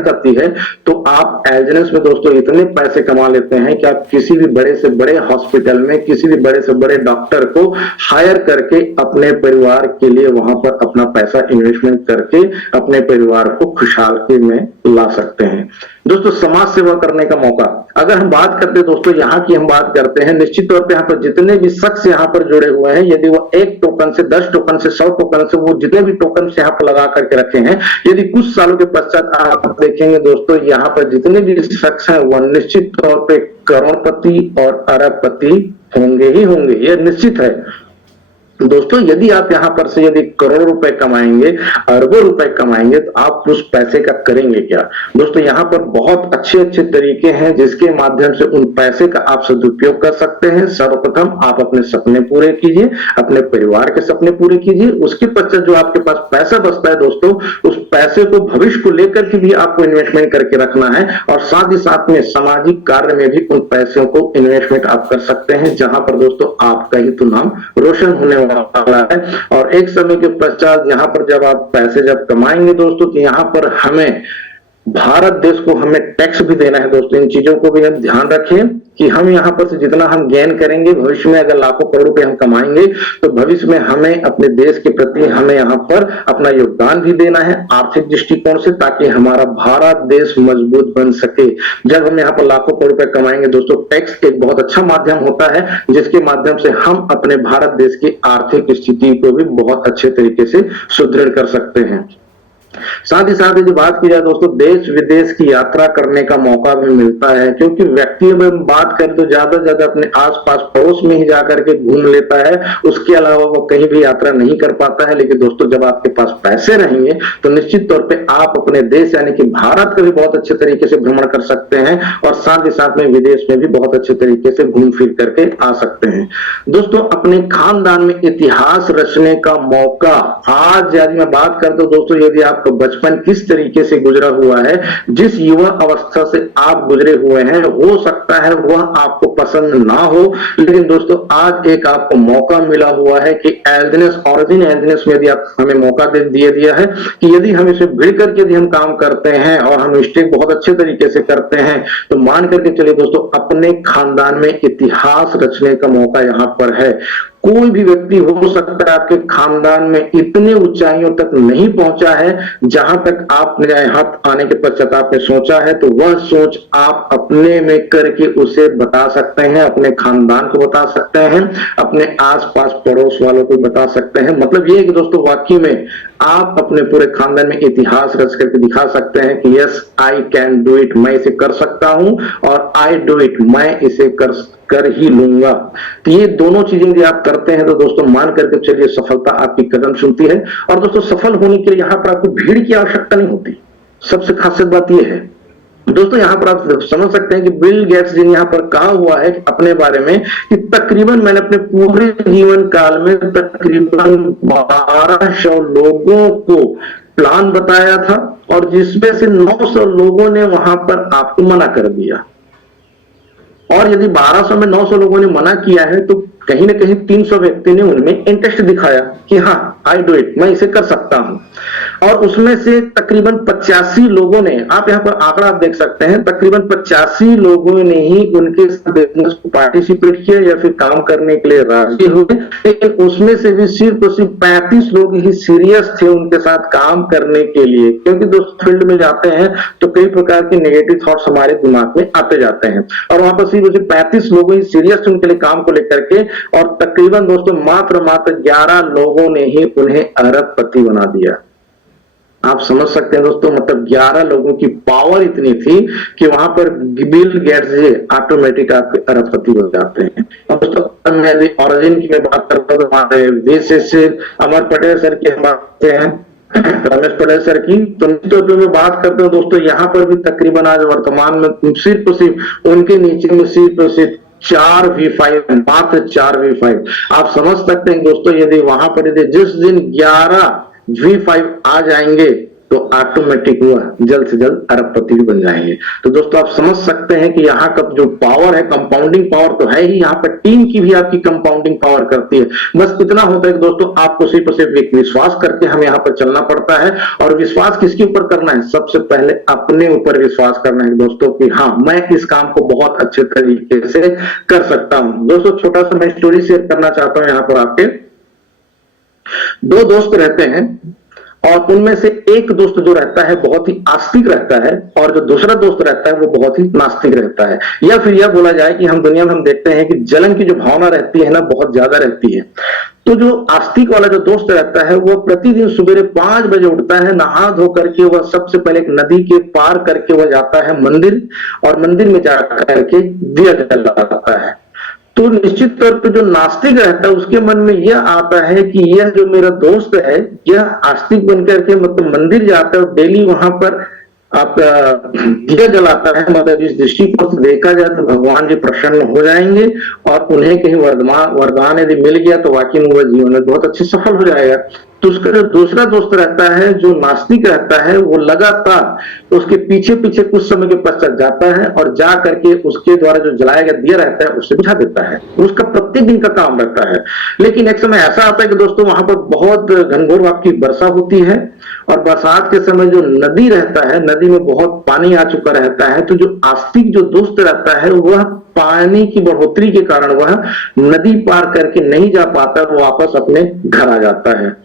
जाती है तो आप एल्जिनस में दोस्तों इतने पैसे कमा लेते हैं कि आप किसी भी बड़े से बड़े हॉस्पिटल में किसी भी बड़े से बड़े डॉक्टर को हायर करके अपने परिवार के लिए वहां पर अपना पैसा इन्वेस्टमेंट करके अपने परिवार को खुशहाली में ला सकते हैं। दोस्तों समाज सेवा करने का मौका, अगर हम बात करते हैं दोस्तों यहाँ की हम बात करते हैं, निश्चित तौर पे यहाँ पर जितने भी शख्स यहाँ पर जुड़े हुए हैं, यदि वो 1 टोकन से 10 टोकन से 100 टोकन से वो जितने भी टोकन यहाँ पर लगा करके रखे हैं, यदि कुछ सालों के पश्चात आप देखेंगे दोस्तों यहाँ पर जितने भी शख्स हैं वह निश्चित तौर पे करोड़पति और अरबपति होंगे ही होंगे, यह निश्चित है। दोस्तों यदि आप यहां पर से यदि करोड़ों रुपए कमाएंगे, अरबों रुपए कमाएंगे, तो आप उस पैसे का करेंगे क्या? दोस्तों यहां पर बहुत अच्छे अच्छे तरीके हैं जिसके माध्यम से उन पैसे का आप सदुपयोग कर सकते हैं। सर्वप्रथम आप अपने सपने पूरे कीजिए, अपने परिवार के सपने पूरे कीजिए, उसके पश्चात जो आपके पास पैसा बचता है दोस्तों, उस पैसे को भविष्य को लेकर के भी आपको इन्वेस्टमेंट करके रखना है, और साथ ही साथ में सामाजिक कार्य में भी उन पैसों को इन्वेस्टमेंट आप कर सकते हैं, जहां पर दोस्तों आपका ही तो नाम रोशन होने वाला है। और एक समय के पश्चात यहाँ पर जब आप पैसे जब कमाएंगे दोस्तों, तो यहाँ पर हमें भारत देश को हमें टैक्स भी देना है दोस्तों। इन चीजों को भी हम ध्यान रखें कि हम यहाँ पर से जितना हम गेन करेंगे, भविष्य में अगर लाखों करोड़ रुपए हम कमाएंगे तो भविष्य में हमें अपने देश के प्रति हमें यहाँ पर अपना योगदान भी देना है आर्थिक दृष्टिकोण से, ताकि हमारा भारत देश मजबूत बन सके। जब हम यहाँ पर लाखों करोड़ रुपए कमाएंगे दोस्तों, टैक्स एक बहुत अच्छा माध्यम होता है जिसके माध्यम से हम अपने भारत देश की आर्थिक स्थिति को भी बहुत अच्छे तरीके से सुदृढ़ कर सकते हैं। साथ ही साथ यदि बात की जाए दोस्तों, देश विदेश की यात्रा करने का मौका भी मिलता है, क्योंकि व्यक्ति में बात करें तो ज्यादा से ज्यादा अपने आसपास पड़ोस में ही जाकर के घूम लेता है, उसके अलावा वो कहीं भी यात्रा नहीं कर पाता है। लेकिन दोस्तों जब आपके पास पैसे रहेंगे तो निश्चित तौर पे आप अपने देश यानी कि भारत का भी बहुत अच्छे तरीके से भ्रमण कर सकते हैं, और साथ ही साथ में विदेश में भी बहुत अच्छे तरीके से घूम फिर करके आ सकते हैं। दोस्तों अपने खानदान में इतिहास रचने का मौका, आज यदि मैं बात करता हूं दोस्तों, यदि आप तो बचपन किस तरीके से गुजरा हुआ है, जिस युवा अवस्था से आप गुजरे हुए हैं, हो सकता है वह आपको पसंद ना हो, लेकिन दोस्तों आज एक आपको मौका मिला हुआ है कि एल्जिनस ऑरिजिन एल्जिनस में यदि आप हमें मौका दे दिया है कि यदि हम इसे भिड़ करके यदि हम काम करते हैं और हम स्टेक बहुत अच्छे तरीके से करते हैं, तो मान करके चलिए दोस्तों अपने खानदान में इतिहास रचने का मौका यहाँ पर है। कोई भी व्यक्ति हो सकता है आपके खानदान में इतने ऊंचाइयों तक नहीं पहुंचा है जहां तक आपने यहाँ आने के पश्चात आपने सोचा है, तो वह सोच आप अपने में करके उसे बता सकते हैं, अपने खानदान को बता सकते हैं, अपने आसपास पड़ोस वालों को बता सकते हैं। मतलब ये है कि दोस्तों वाकई में आप अपने पूरे खानदान में इतिहास रच करके दिखा सकते हैं कि yes I can do it, मैं इसे कर सकता हूं, और आई डू इट, मैं इसे कर ही लूंगा। तो ये दोनों चीजें यदि आप कर करते हैं तो दोस्तों मान करके चलिए सफलता आपकी कदम चूमती है। और दोस्तों सफल होने के लिए यहाँ पर आपको भीड़ की आवश्यकता नहीं होती। सबसे खासियत बात यह है दोस्तों, यहाँ पर आप समझ सकते हैं कि बिल गेट्स जी ने यहाँ पर कहा हुआ है अपने बारे में कि तकरीबन मैंने अपने पूरे जीवन काल में तकरीबन 1200 लोगों को प्लान बताया था और जिसमें से 900 लोगों ने वहां पर आपको मना कर दिया। और यदि 1200 में 900 लोगों ने मना किया है तो कहीं ना कहीं 300 व्यक्ति ने उनमें इंटरेस्ट दिखाया कि हाँ आई डू इट, मैं इसे कर सकता हूं। और उसमें से तकरीबन 85 लोगों ने, आप यहाँ पर आंकड़ा आप देख सकते हैं, तकरीबन 85 लोगों ने ही उनके बिजनेस को पार्टिसिपेट किया या फिर काम करने के लिए राजी हुए। लेकिन उसमें से भी सिर्फ 35 लोग ही सीरियस थे उनके साथ काम करने के लिए, क्योंकि दोस्तों फील्ड में जाते हैं तो कई प्रकार के नेगेटिव थॉट्स हमारे दिमाग में आते जाते हैं और वहां पर सिर्फ 35 लोग ही सीरियस उनके लिए काम को लेकर के, और तकरीबन दोस्तों मात्र 11 लोगों ने ही उन्हें अरबपति बना दिया। आप समझ सकते हैं दोस्तों, मतलब 11 लोगों की पावर इतनी थी कि वहां पर बिल गेट्स जी ऑटोमेटिक आपके अरबपति बन जाते हैं। और दोस्तों मैं ओरिजिन की मैं बात करता हूँ, हमारे देश से अमर पटेल सर की हम बात करते हैं, रमेश पटेल सर की, तो निश्चित में बात करते हैं दोस्तों, यहाँ पर भी तकरीबन आज वर्तमान में सिर्फ उनके नीचे में सिर्फ 4 V5, मात्र 4 V5। आप समझ सकते हैं दोस्तों, यदि वहां पर यदि जिस दिन 11 V5 आ जाएंगे तो ऑटोमेटिक वह जल्द से जल्द अरबपति भी बन जाएंगे। तो दोस्तों आप समझ सकते हैं कि यहाँ का जो पावर है, कंपाउंडिंग पावर तो है ही, यहाँ पर टीम की भी आपकी कंपाउंडिंग पावर करती है। बस इतना होता है कि दोस्तों आपको सिर्फ और सिर्फ एक विश्वास करके हमें यहाँ पर चलना पड़ता है। और विश्वास किसके ऊपर करना है? सबसे पहले अपने ऊपर विश्वास करना है दोस्तों कि हाँ मैं इस काम को बहुत अच्छे तरीके से कर सकता हूं। दोस्तों छोटा सा मैं स्टोरी शेयर करना चाहता हूं। यहाँ पर आपके 2 दोस्त रहते हैं और उनमें से एक दोस्त जो रहता है बहुत ही आस्तिक रहता है और जो दूसरा दोस्त रहता है वो बहुत ही नास्तिक रहता है। या फिर यह बोला जाए कि हम दुनिया में हम देखते हैं कि जलन की जो भावना रहती है ना बहुत ज्यादा रहती है। तो जो आस्तिक वाला जो दोस्त रहता है वो प्रतिदिन सुबह 5 बजे उठता है, नहा धो करके वह सबसे पहले एक नदी के पार करके वह जाता है मंदिर, और मंदिर में जाकर के दिया जलाता है। तो निश्चित तौर पे जो नास्तिक रहता है उसके मन में यह आता है कि यह जो मेरा दोस्त है यह आस्तिक बनकर के मतलब मंदिर जाता है और डेली वहां पर आपका दिया जलाता है। मतलब इस दृष्टिकोण से देखा जाए तो भगवान जी प्रसन्न हो जाएंगे और उन्हें कहीं वरदान यदि मिल गया तो वाकई में वह जीवन में बहुत अच्छे सफल हो जाएगा। तो उसका जो दूसरा दोस्त रहता है जो नास्तिक रहता है वो लगातार उसके पीछे पीछे कुछ समय के पश्चात जाता है और जा करके उसके द्वारा जो जलाया गया दिया रहता है उससे बुझा देता है। उसका प्रत्येक दिन का काम रहता है। लेकिन एक समय ऐसा आता है कि दोस्तों वहां पर बहुत घनघोर आपकी वर्षा होती है और बरसात के समय जो नदी रहता है, नदी में बहुत पानी आ चुका रहता है। तो जो आस्तिक जो दोस्त रहता है वह पानी की बढ़ोतरी के कारण वह नदी पार करके नहीं जा पाता, वो वापस अपने घर आ जाता है।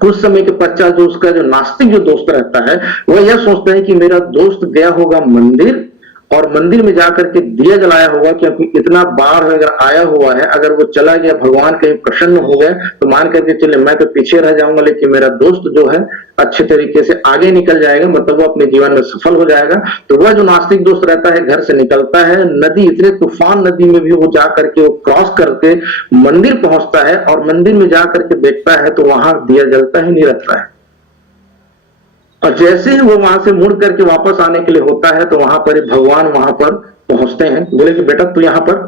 कुछ समय के पश्चात जो उसका जो नास्तिक जो दोस्त रहता है वह यह सोचता है कि मेरा दोस्त गया होगा मंदिर और मंदिर में जाकर के दिया जलाया होगा, क्योंकि इतना बाढ़ अगर आया हुआ है, अगर वो चला गया भगवान कहीं प्रसन्न हो गए तो मान करके चले मैं तो पीछे रह जाऊंगा लेकिन मेरा दोस्त जो है अच्छे तरीके से आगे निकल जाएगा, मतलब वो अपने जीवन में सफल हो जाएगा। तो वह जो नास्तिक दोस्त रहता है घर से निकलता है, नदी इतने तूफान नदी में भी वो जा करके वो क्रॉस करके मंदिर पहुंचता है और मंदिर में जा करके देखता है तो वहां दिया जलता ही नहीं रहता है। और जैसे ही वो वहां से मुड़ करके वापस आने के लिए होता है तो वहां पर भगवान वहां पर पहुंचते हैं। बोले कि बेटा तू यहाँ पर,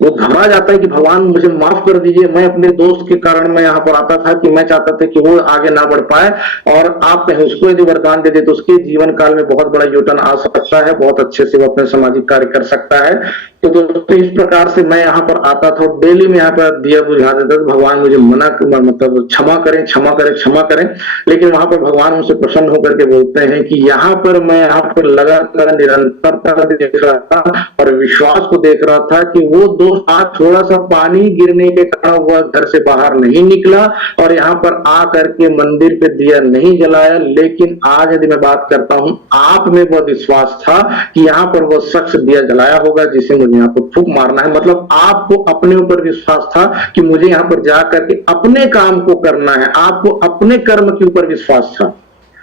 वो घबरा जाता है कि भगवान मुझे माफ कर दीजिए, मैं अपने दोस्त के कारण मैं यहाँ पर आता था कि मैं चाहता था कि वो आगे ना बढ़ पाए और आप कहीं उसको यदि वरदान दे दे तो उसके जीवन काल में बहुत बड़ा यूटर्न आ सकता है, बहुत अच्छे से वो अपने सामाजिक कार्य कर सकता है। तो दोस्तों इस प्रकार से मैं यहाँ पर आता था और डेली में यहाँ पर दिया बुझा देता था। भगवान मुझे मना मतलब क्षमा करें क्षमा करें क्षमा करें। लेकिन वहां पर भगवान उनसे प्रसन्न होकर के बोलते हैं कि यहाँ पर मैं यहाँ पर लगातार निरंतरता देख रहा था और विश्वास को देख रहा था कि वो दोस्त आज थोड़ा सा पानी गिरने के कारण वह घर से बाहर नहीं निकला और यहाँ पर आ करके मंदिर पे दिया नहीं जलाया। लेकिन आज यदि मैं बात करता हूँ आप में वह विश्वास था कि यहाँ पर वह शख्स दिया जलाया होगा जिसे मुझे यहाँ पर फूंक मारना है। मतलब आपको अपने ऊपर विश्वास था कि मुझे यहाँ पर जाकर के अपने काम को करना है, आपको अपने कर्म के ऊपर विश्वास था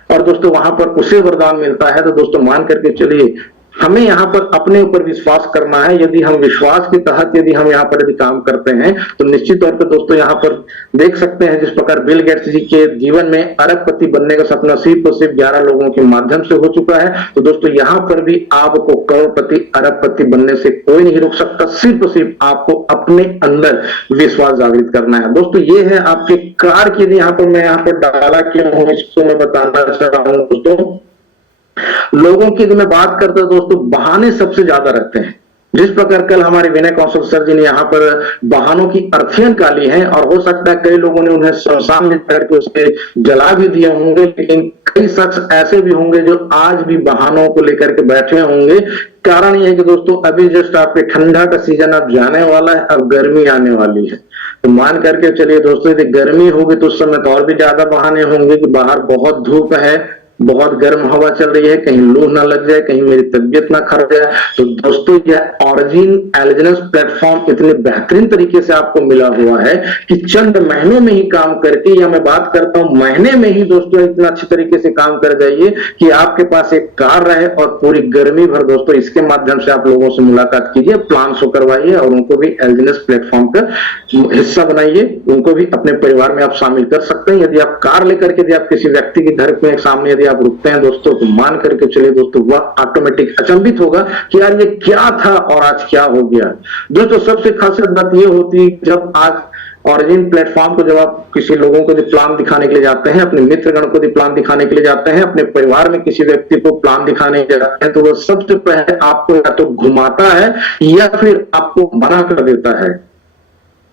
और दोस्तों वहां पर उसे वरदान मिलता है। तो दोस्तों मान करके चलिए हमें यहाँ पर अपने ऊपर विश्वास करना है। यदि हम विश्वास के तहत यदि हम यहाँ पर यदि काम करते हैं तो निश्चित तौर पर दोस्तों यहाँ पर देख सकते हैं जिस प्रकार बिल गेट्स जी के जीवन में अरबपति बनने का सपना सिर्फ और सिर्फ 11 लोगों के माध्यम से हो चुका है। तो दोस्तों यहाँ पर भी आपको करोड़पति अरबपति बनने से कोई नहीं रोक सकता, सिर्फ और सिर्फ आपको अपने अंदर विश्वास जागृत करना है। दोस्तों ये है आपके कार के लिए यहाँ पर मैं यहाँ पर डाला क्यों हूँ इसको मैं बताना चाह रहा हूँ। दोस्तों लोगों की यदि मैं बात करता हूं दोस्तों बहाने सबसे ज्यादा रहते हैं। जिस प्रकार कल हमारे विनय कौशल सर जी ने यहाँ पर बहानों की अर्थियन काली है और हो सकता है कई लोगों ने उन्हें शमशान में करके उसके जला भी दिए होंगे, लेकिन कई शख्स ऐसे भी होंगे जो आज भी बहानों को लेकर के बैठे होंगे। कारण यह है कि दोस्तों अभी जस्ट आपके ठंडा का सीजन अब जाने वाला है, अब गर्मी आने वाली है। तो मान करके चलिए दोस्तों यदि गर्मी होगी तो उस समय तो और भी ज्यादा बहाने होंगे कि बाहर बहुत धूप है, बहुत गर्म हवा चल रही है, कहीं लू ना लग जाए, कहीं मेरी तबीयत ना खराब जाए। तो दोस्तों यह ऑरिजिन एलिजिनेंस प्लेटफॉर्म इतने बेहतरीन तरीके से आपको मिला हुआ है कि चंद महीनों में ही काम करके, या मैं बात करता हूं महीने में ही दोस्तों इतना अच्छी तरीके से काम कर जाइए कि आपके पास एक कार रहे और पूरी गर्मी भर दोस्तों इसके माध्यम से आप लोगों से मुलाकात कीजिए, प्लान शो करवाइए और उनको भी एलिजिनेंस प्लेटफॉर्म का हिस्सा बनाइए, उनको भी अपने परिवार में आप शामिल कर सकते हैं। यदि आप कार लेकर के यदि आप किसी व्यक्ति की घर के सामने यदि आप रुकते हैं दोस्तों तो मान करके चलिए दोस्तों वह ऑटोमेटिक अचंभित होगा कि यार ये क्या था और आज क्या हो गया। दोस्तों सबसे खासियत बात ये होती है जब आज ऑरिजिन प्लेटफॉर्म को जब आप किसी लोगों को प्लान दिखाने के लिए जाते हैं, अपने मित्रगण को प्लान दिखाने के लिए जाते हैं, अपने परिवार में किसी व्यक्ति को प्लान दिखाने के लिए जाते हैं, तो वह सबसे पहले आपको या तो घुमाता है या फिर आपको मना कर देता है।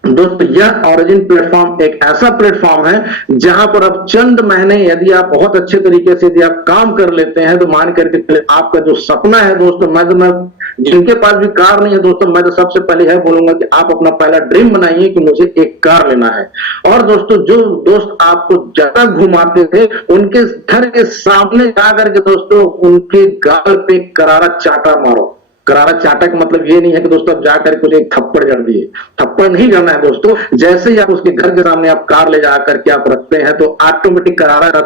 दोस्तों यह ऑरिजिन प्लेटफॉर्म एक ऐसा प्लेटफॉर्म है जहां पर अब चंद महीने यदि आप बहुत अच्छे तरीके से यदि आप काम कर लेते हैं तो मान करके चले आपका जो सपना है दोस्तों, मैं जिनके पास भी कार नहीं है दोस्तों मैं तो सबसे पहले है बोलूंगा कि आप अपना पहला ड्रीम बनाइए कि मुझे एक कार लेना है। और दोस्तों जो दोस्त आपको ज्यादा घुमाते थे उनके घर के सामने जाकर के दोस्तों उनके गाल पे करारा चाटा मारो। करारा चाटा का मतलब ये नहीं है कि दोस्तों आप जाकर कुछ एक थप्पड़ जड़ दिए, थप्पड़ नहीं करना है दोस्तों। जैसे ही आप उसके घर के सामने आप कार ले जाकर के आप रखते हैं तो ऑटोमेटिक करारा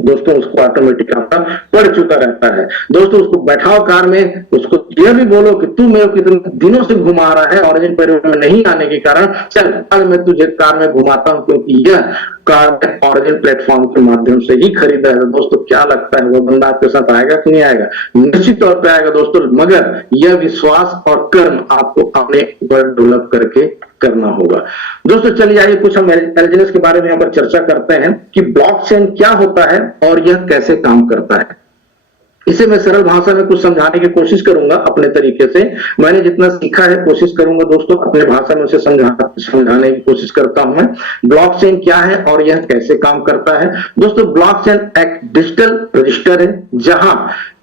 दोस्तों उसको ऑटोमेटिक आपका पड़ चुका रहता है। दोस्तों उसको बैठाओ कार में, उसको यह भी बोलो कि तू मेरे को कितने दिनों से घुमा रहा है, ऑरिजिन परिवार में नहीं आने के कारण, चल आज मैं तुझे कार में घुमाता हूं क्योंकि यह कार ऑरिजिन प्लेटफॉर्म के माध्यम से ही खरीदा है। दोस्तों क्या लगता है वो बंदा आपके साथ आएगा कि नहीं आएगा? निश्चित तौर पे आएगा दोस्तों, मगर यह विश्वास और कर्म आपको अपने ऊपर डेवलप करके करना होगा। दोस्तों चलिए आइए कुछ हम एलिजिनेंस के बारे में यहाँ पर चर्चा करते हैं कि ब्लॉकचेन क्या होता है और यह कैसे काम करता है। इसे मैं सरल भाषा में कुछ समझाने की कोशिश करूंगा अपने तरीके से। मैंने जितना सीखा है कोशिश करूंगा दोस्तों अपने भाषा में उसे समझाने की कोशिश करता हूं मैं। ब्लॉकचेन क्या है और यह कैसे काम करता है। दोस्तों ब्लॉकचेन एक डिजिटल रजिस्टर है जहां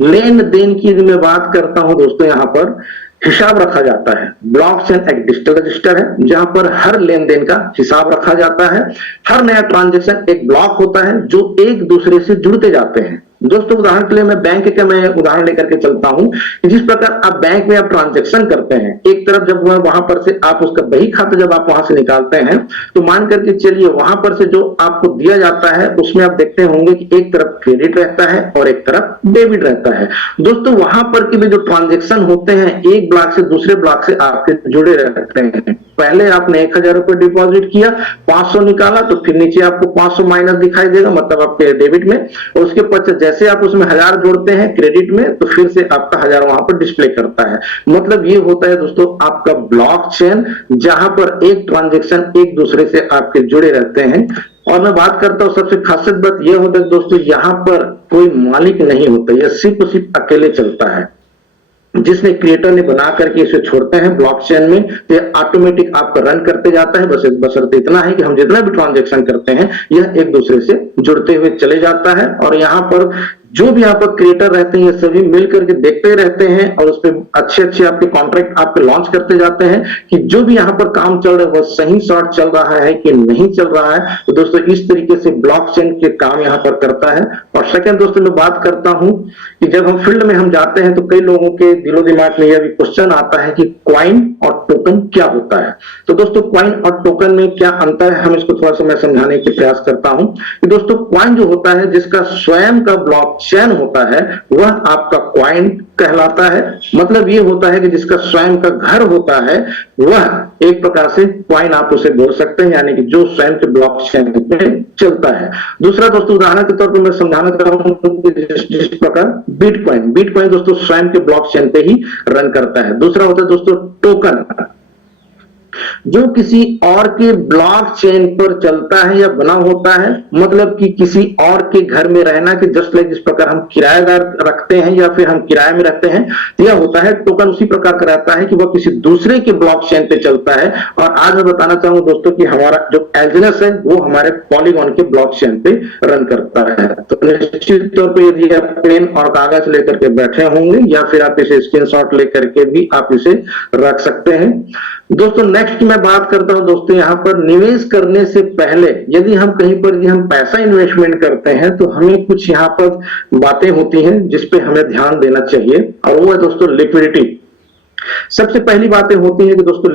लेन देन की मैं बात करता हूं दोस्तों, यहां पर हिसाब रखा जाता है। ब्लॉकचेन एक डिजिटल रजिस्टर है जहां पर हर लेन देन का हिसाब रखा जाता है। हर नया ट्रांजैक्शन एक ब्लॉक होता है जो एक दूसरे से जुड़ते जाते हैं। दोस्तों उदाहरण के लिए मैं बैंक का मैं उदाहरण लेकर के चलता हूं कि जिस प्रकार आप बैंक में आप ट्रांजैक्शन करते हैं, एक तरफ जब वहां पर से आप उसका बही खाता जब आप वहां से निकालते हैं तो मान करके चलिए वहां पर से जो आपको दिया जाता है उसमें आप देखते होंगे कि एक तरफ क्रेडिट रहता है और एक तरफ डेबिट रहता है। दोस्तों वहां पर के भी जो ट्रांजैक्शन होते हैं एक ब्लॉक से दूसरे ब्लॉक से आपके जुड़े रहते हैं। पहले आपने 1000 रुपए डिपॉजिट किया, 500 निकाला तो फिर नीचे आपको 500 माइनस दिखाई देगा, मतलब आपके डेबिट में। और उसके पश्चात जैसे आप उसमें 1000 जोड़ते हैं क्रेडिट में तो फिर से आपका 1000 वहां पर डिस्प्ले करता है। मतलब ये होता है दोस्तों आपका ब्लॉकचेन जहां पर एक ट्रांजैक्शन एक दूसरे से आपके जुड़े रहते हैं। और मैं बात करता हूं सबसे खासियत बात यह होता है दोस्तों यहां पर कोई मालिक नहीं होता, यह सिर्फ अकेले चलता है। जिसने क्रिएटर ने बना करके इसे छोड़ते हैं ब्लॉकचेन में तो ऑटोमेटिक आपका रन करते जाता है। बशर्ते इतना है कि हम जितना भी ट्रांजैक्शन करते हैं यह एक दूसरे से जुड़ते हुए चले जाता है। और यहाँ पर जो भी यहाँ पर क्रिएटर रहते हैं ये सभी मिलकर के देखते रहते हैं और उस पर अच्छे आपके कॉन्ट्रैक्ट आपके लॉन्च करते जाते हैं कि जो भी यहाँ पर काम चल रहा है वह सही शॉर्ट चल रहा है कि नहीं चल रहा है। तो दोस्तों इस तरीके से ब्लॉकचेन के काम यहाँ पर करता है। और सेकंड दोस्तों मैं बात करता हूं कि जब हम फील्ड में हम जाते हैं तो कई लोगों के दिलो दिमाग में यह भी क्वेश्चन आता है कि क्वाइन और टोकन क्या होता है। तो दोस्तों क्वाइन और टोकन में क्या अंतर है हम इसको थोड़ा सा मैं समझाने की प्रयास करता हूं कि दोस्तों क्वाइन जो होता है जिसका स्वयं का ब्लॉक ब्लॉकचेन होता है वह आपका क्वाइन कहलाता है। मतलब ये होता है कि जिसका स्वयं का घर होता है वह एक प्रकार से क्वाइन आप उसे बोल सकते हैं, यानी कि जो स्वयं के ब्लॉकचेन पे चलता है। दूसरा दोस्तों उदाहरण के तौर पर मैं समझाना चाहूंगा जिस प्रकार बिटकॉइन बिटकॉइन दोस्तों स्वयं के ब्लॉकचेन पे ही रन करता है। दूसरा होता है दोस्तों टोकन, जो किसी और के ब्लॉकचेन पर चलता है या बना होता है। मतलब कि किसी और के घर में रहना, कि जस्ट लाइक जिस प्रकार हम किराएदार रखते हैं या फिर हम किराए में रहते हैं, यह होता है टोकन उसी प्रकार का रहता है कि वह किसी दूसरे के ब्लॉकचेन पे चलता है। और आज मैं बताना चाहूंगा दोस्तों कि हमारा जो एल्जिनस है वो हमारे पॉलीगॉन के ब्लॉकचेन पे रन करता है। तो निश्चित तौर पर यदि आप पेन और कागज लेकर के बैठे होंगे या फिर आप इसे स्क्रीनशॉट लेकर के भी आप इसे रख सकते हैं। दोस्तों नेक्स्ट मैं बात करता हूं दोस्तों, यहाँ पर निवेश करने से पहले यदि हम कहीं पर यदि हम पैसा इन्वेस्टमेंट करते हैं तो हमें कुछ यहाँ पर बातें होती हैं जिस पे हमें ध्यान देना चाहिए, और वो है दोस्तों लिक्विडिटी। सबसे पहली बातें होती है कि दोस्तों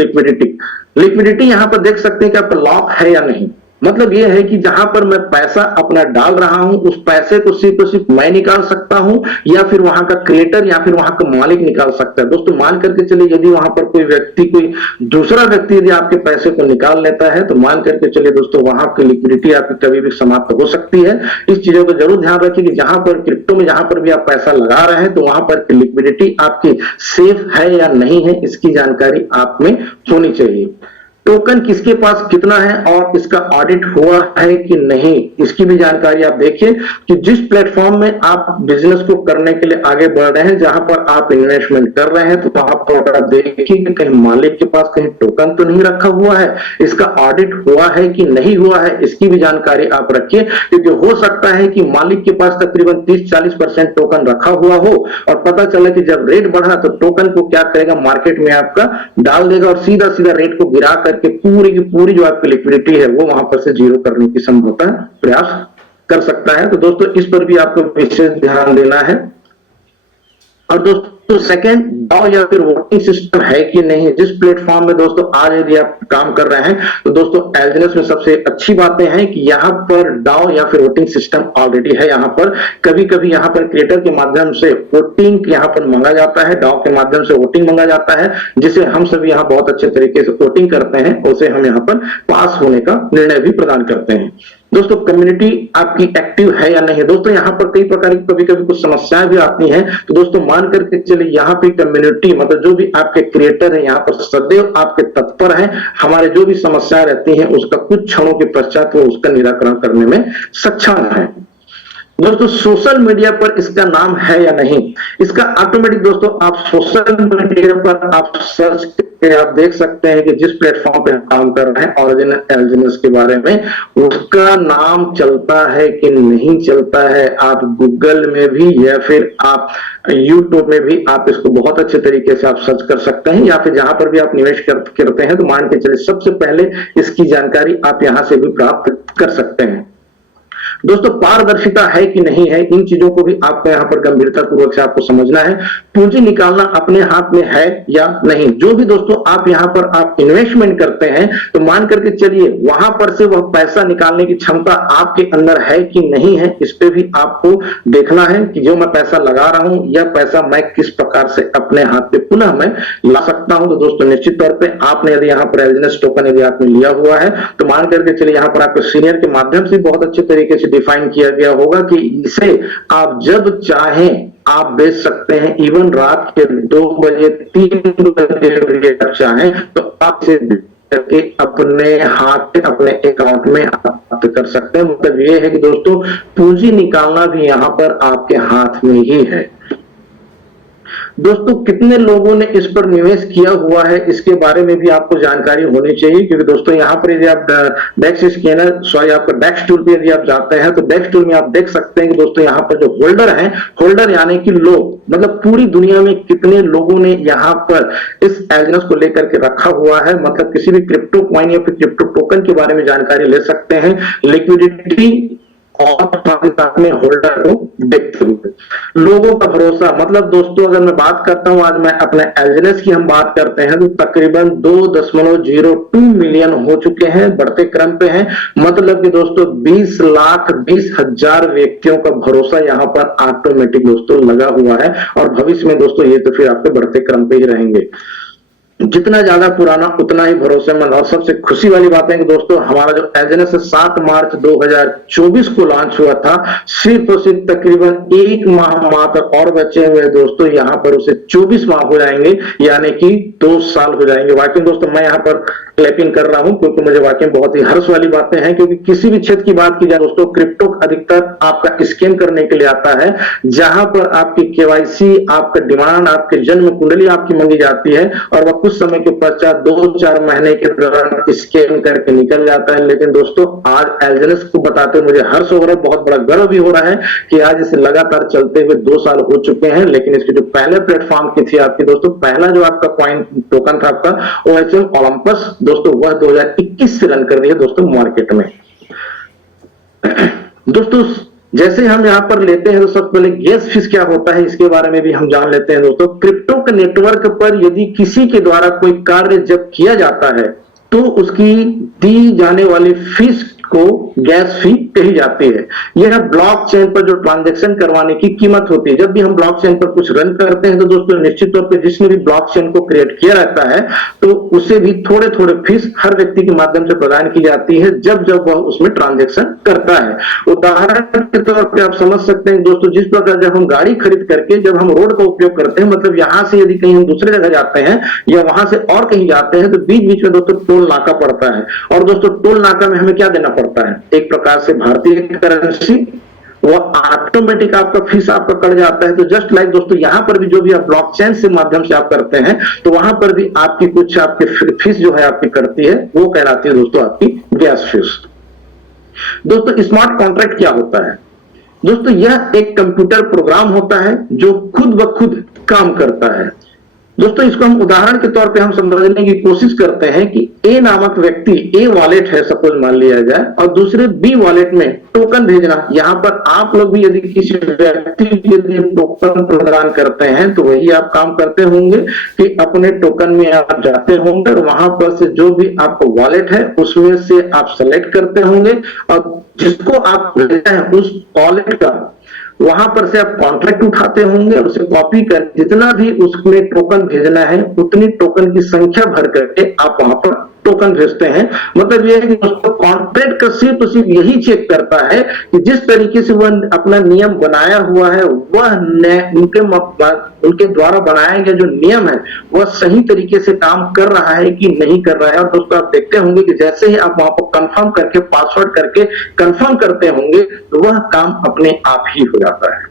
लिक्विडिटी यहाँ पर देख सकते हैं कि आपका लॉक है या नहीं। मतलब यह है कि जहां पर मैं पैसा अपना डाल रहा हूं उस पैसे को सिर्फ मैं निकाल सकता हूं या फिर वहां का क्रिएटर या फिर वहां का मालिक निकाल सकता है। दोस्तों मान करके चलिए यदि वहां पर कोई दूसरा व्यक्ति यदि आपके पैसे को निकाल लेता है तो मान करके चलिए दोस्तों वहां की लिक्विडिटी आपकी कभी भी समाप्त हो सकती है। इस चीजों को जरूर ध्यान रखिए कि जहां पर क्रिप्टो में जहां पर भी आप पैसा लगा रहे हैं तो वहां पर लिक्विडिटी आपकी सेफ है या नहीं है, इसकी जानकारी आप में होनी चाहिए। टोकन किसके पास कितना है और इसका ऑडिट हुआ है कि नहीं, इसकी भी जानकारी आप देखिए कि जिस प्लेटफॉर्म में आप बिजनेस को करने के लिए आगे बढ़ रहे हैं, जहां पर आप इन्वेस्टमेंट कर रहे हैं, तो वहां पर आप देखिए कि कहीं मालिक के पास कहीं टोकन तो नहीं रखा हुआ है, इसका ऑडिट हुआ है कि नहीं हुआ है, इसकी भी जानकारी आप रखिए। क्योंकि हो सकता है कि मालिक के पास तकरीबन 30-40% टोकन रखा हुआ हो और पता चला कि जब रेट बढ़ा तो टोकन को क्या करेगा, मार्केट में आपका डाल देगा और सीधा सीधा रेट को गिरा करके पूरी की पूरी जो आपकी लिक्विडिटी है वो वहां पर से जीरो करने की संभवता प्रयास कर सकता है। तो दोस्तों इस पर भी आपको विशेष ध्यान देना है। और दोस्तों सेकंड, डाउ या फिर वोटिंग सिस्टम है कि नहीं। जिस प्लेटफॉर्म में दोस्तों आज यदि आप काम कर रहे हैं तो दोस्तों एल्जिनस में सबसे अच्छी बातें हैं कि यहाँ पर डाउ या फिर वोटिंग सिस्टम ऑलरेडी है। यहाँ पर कभी कभी यहाँ पर क्रिएटर के माध्यम से वोटिंग यहाँ पर मांगा जाता है, डाउ के माध्यम से वोटिंग मांगा जाता है, जिसे हम सभी यहाँ बहुत अच्छे तरीके से वोटिंग करते हैं, उसे हम यहाँ पर पास होने का निर्णय भी प्रदान करते हैं। दोस्तों कम्युनिटी आपकी एक्टिव है या नहीं। दोस्तों यहाँ पर कई प्रकार की कभी कभी कुछ समस्याएं भी आती हैं, तो दोस्तों मान करके चलिए यहाँ पे कम्युनिटी मतलब जो भी आपके क्रिएटर है यहाँ पर सदैव आपके तत्पर हैं, हमारे जो भी समस्याएं रहती हैं उसका कुछ क्षणों के पश्चात वो उसका निराकरण करने में सक्षम है। दोस्तों सोशल मीडिया पर इसका नाम है या नहीं। इसका ऑटोमेटिक दोस्तों आप सोशल मीडिया पर आप सर्च करके आप देख सकते हैं कि जिस प्लेटफॉर्म पे काम कर रहे हैं ओरिजिनल एल्जिनस के बारे में उसका नाम चलता है कि नहीं चलता है। आप गूगल में भी या फिर आप यूट्यूब में भी आप इसको बहुत अच्छे तरीके से आप सर्च कर सकते हैं, या फिर जहां पर भी आप निवेश करते हैं तो मान के चलिए सबसे पहले इसकी जानकारी आप यहां से भी प्राप्त कर सकते हैं। दोस्तों पारदर्शिता है कि नहीं है, इन चीजों को भी आपको यहाँ पर गंभीरता पूर्वक से आपको समझना है। पूंजी निकालना अपने हाथ में है या नहीं। जो भी दोस्तों आप यहाँ पर आप इन्वेस्टमेंट करते हैं तो मान करके चलिए वहां पर से वह पैसा निकालने की क्षमता आपके अंदर है कि नहीं है, इस पे भी आपको देखना है कि जो मैं पैसा लगा रहा हूं यह पैसा मैं किस प्रकार से अपने हाथ पे पुनः मैं ला सकता हूं। तो दोस्तों निश्चित तौर पे आपने यदि यहाँ पर एल्जिनस टोकन यदि आपने लिया हुआ है तो मान करके चलिए यहाँ पर आपके सीनियर के माध्यम से बहुत अच्छे तरीके से डिफाइन किया गया होगा कि इसे आप जब चाहें आप बेच सकते हैं। इवन रात के 2 बजे 3 बजे आप चाहें तो आप इसे करके अपने हाथ में अपने अकाउंट में आप कर सकते हैं। मतलब ये है कि दोस्तों पूंजी निकालना भी यहाँ पर आपके हाथ में ही है। दोस्तों कितने लोगों ने इस पर निवेश किया हुआ है इसके बारे में भी आपको जानकारी होनी चाहिए, क्योंकि दोस्तों यहाँ पर यदि आप डेक्स स्कैनर आपका डेक्स टूल पे यदि आप जाते हैं तो डेक्स टूल में आप देख सकते हैं कि दोस्तों यहाँ पर जो होल्डर हैं, होल्डर यानी कि लोग मतलब पूरी दुनिया में कितने लोगों ने यहाँ पर इस एल्जिनस को लेकर के रखा हुआ है। मतलब किसी भी क्रिप्टो कॉइन या फिर क्रिप्टो टोकन के बारे में जानकारी ले सकते हैं। लिक्विडिटी और अपने होल्डर को देखते हुए लोगों का भरोसा, मतलब दोस्तों अगर मैं बात करता हूं, आज मैं अपने एलजीएनएस की हम बात करते हैं तो तकरीबन 2.02 मिलियन हो चुके हैं, बढ़ते क्रम पे हैं। मतलब कि दोस्तों 20,20,000 व्यक्तियों का भरोसा यहाँ पर ऑटोमेटिक दोस्तों लगा हुआ है, और भविष्य में दोस्तों ये तो फिर आपके बढ़ते क्रम पे ही रहेंगे। जितना ज्यादा पुराना उतना ही भरोसेमंद। और सबसे खुशी वाली बात है कि दोस्तों हमारा जो एलजीएनएस 7 मार्च 2024 को लॉन्च हुआ था, सिर्फ और सिर्फ तकरीबन 1 माह मात्र और बचे हुए दोस्तों, यहाँ पर उसे 24 माह हो जाएंगे, यानी कि 2 साल हो जाएंगे। वाकई दोस्तों मैं यहाँ पर क्लैपिंग कर रहा हूं क्योंकि मुझे वाकई बहुत ही हर्ष वाली बातें हैं, क्योंकि किसी भी क्षेत्र की बात की जाए दोस्तों, क्रिप्टो अधिकतर आपका स्कैम करने के लिए आता है, जहां पर आपकी केवाईसी, आपका डिमांड, आपके जन्म कुंडली आपकी मांगी जाती है, और वह कुछ समय के पश्चात 2-4 महीने के दौरान स्कैम करके निकल जाता है। लेकिन दोस्तों आज एलजीएनएस को बताते हुए मुझे हर्ष हो रहा है, बहुत बड़ा गर्व भी हो रहा है कि आज इसे लगातार चलते हुए 2 साल हो चुके हैं। लेकिन इसके जो पहले प्लेटफॉर्म की थी आपकी दोस्तों, पहला जो आपका कॉइन टोकन था आपका OHM ओलंपस दोस्तों, वह 2021 से रन कर रही है दोस्तों मार्केट में। दोस्तों जैसे हम यहाँ पर लेते हैं तो सबसे पहले गैस फीस क्या होता है इसके बारे में भी हम जान लेते हैं दोस्तों। क्रिप्टो के नेटवर्क पर यदि किसी के द्वारा कोई कार्य जब किया जाता है तो उसकी दी जाने वाली फीस को गैस फी कही जाती है। यह ब्लॉकचेन पर जो ट्रांजैक्शन करवाने की कीमत होती है। जब भी हम ब्लॉकचेन पर कुछ रन करते हैं तो दोस्तों निश्चित तौर पे जिसने भी ब्लॉकचेन को क्रिएट किया रहता है तो उसे भी थोड़े थोड़े फीस हर व्यक्ति के माध्यम से प्रदान की जाती है जब जब वह उसमें ट्रांजैक्शन करता है। उदाहरण के तौर पर आप समझ सकते हैं दोस्तों, जिस प्रकार जब हम गाड़ी खरीद करके जब हम रोड का उपयोग करते हैं, मतलब यहां से यदि कहीं हम दूसरे जगह जाते हैं या वहां से और कहीं जाते हैं तो बीच बीच में दोस्तों टोल नाका पड़ता है, और दोस्तों टोल नाका में हमें क्या देना पड़ता है, एक प्रकार से भारतीय करेंसी, वो ऑटोमेटिक आपका फीस आपका कट जाता है। तो जस्ट लाइक दोस्तों यहां पर भी जो भी आप ब्लॉकचेन से माध्यम से आप करते हैं तो वहां पर भी आपकी कुछ आपकी फीस जो है आपकी कटती है, वो कहलाती है दोस्तों आपकी गैस फीस। दोस्तों स्मार्ट कॉन्ट्रैक्ट क्या होता है दोस्तों? यह एक कंप्यूटर प्रोग्राम होता है जो खुद ब खुद काम करता है। दोस्तों इसको हम उदाहरण के तौर पे हम समझने की कोशिश करते हैं कि ए नामक व्यक्ति, ए वॉलेट है सपोज मान लिया जाए, और दूसरे बी वॉलेट में टोकन भेजना। यहां पर आप लोग भी यदि किसी व्यक्ति को यदि टोकन प्रदान करते हैं तो वही आप काम करते होंगे कि अपने टोकन में आप जाते होंगे और वहां पर से जो भी आपका वॉलेट है उसमें से आप सेलेक्ट करते होंगे, और जिसको आप भेजना है उस वॉलेट का वहां पर से आप कॉन्ट्रैक्ट उठाते होंगे और उसे कॉपी कर जितना भी उसमें टोकन भेजना है उतनी टोकन की संख्या भर करके आप वहां पर टोकन भेजते हैं। मतलब यह है कि दोस्तों कॉन्ट्रैक्ट का सिर्फ यही चेक करता है कि जिस तरीके से वह अपना नियम बनाया हुआ है वह उनके द्वारा बनाया गया जो नियम है वह सही तरीके से काम कर रहा है कि नहीं कर रहा है। और दोस्तों आप देखते होंगे कि जैसे ही आप वहां पर कंफर्म करके पासवर्ड करके कंफर्म करते होंगे तो वह काम अपने आप ही हो जाता है।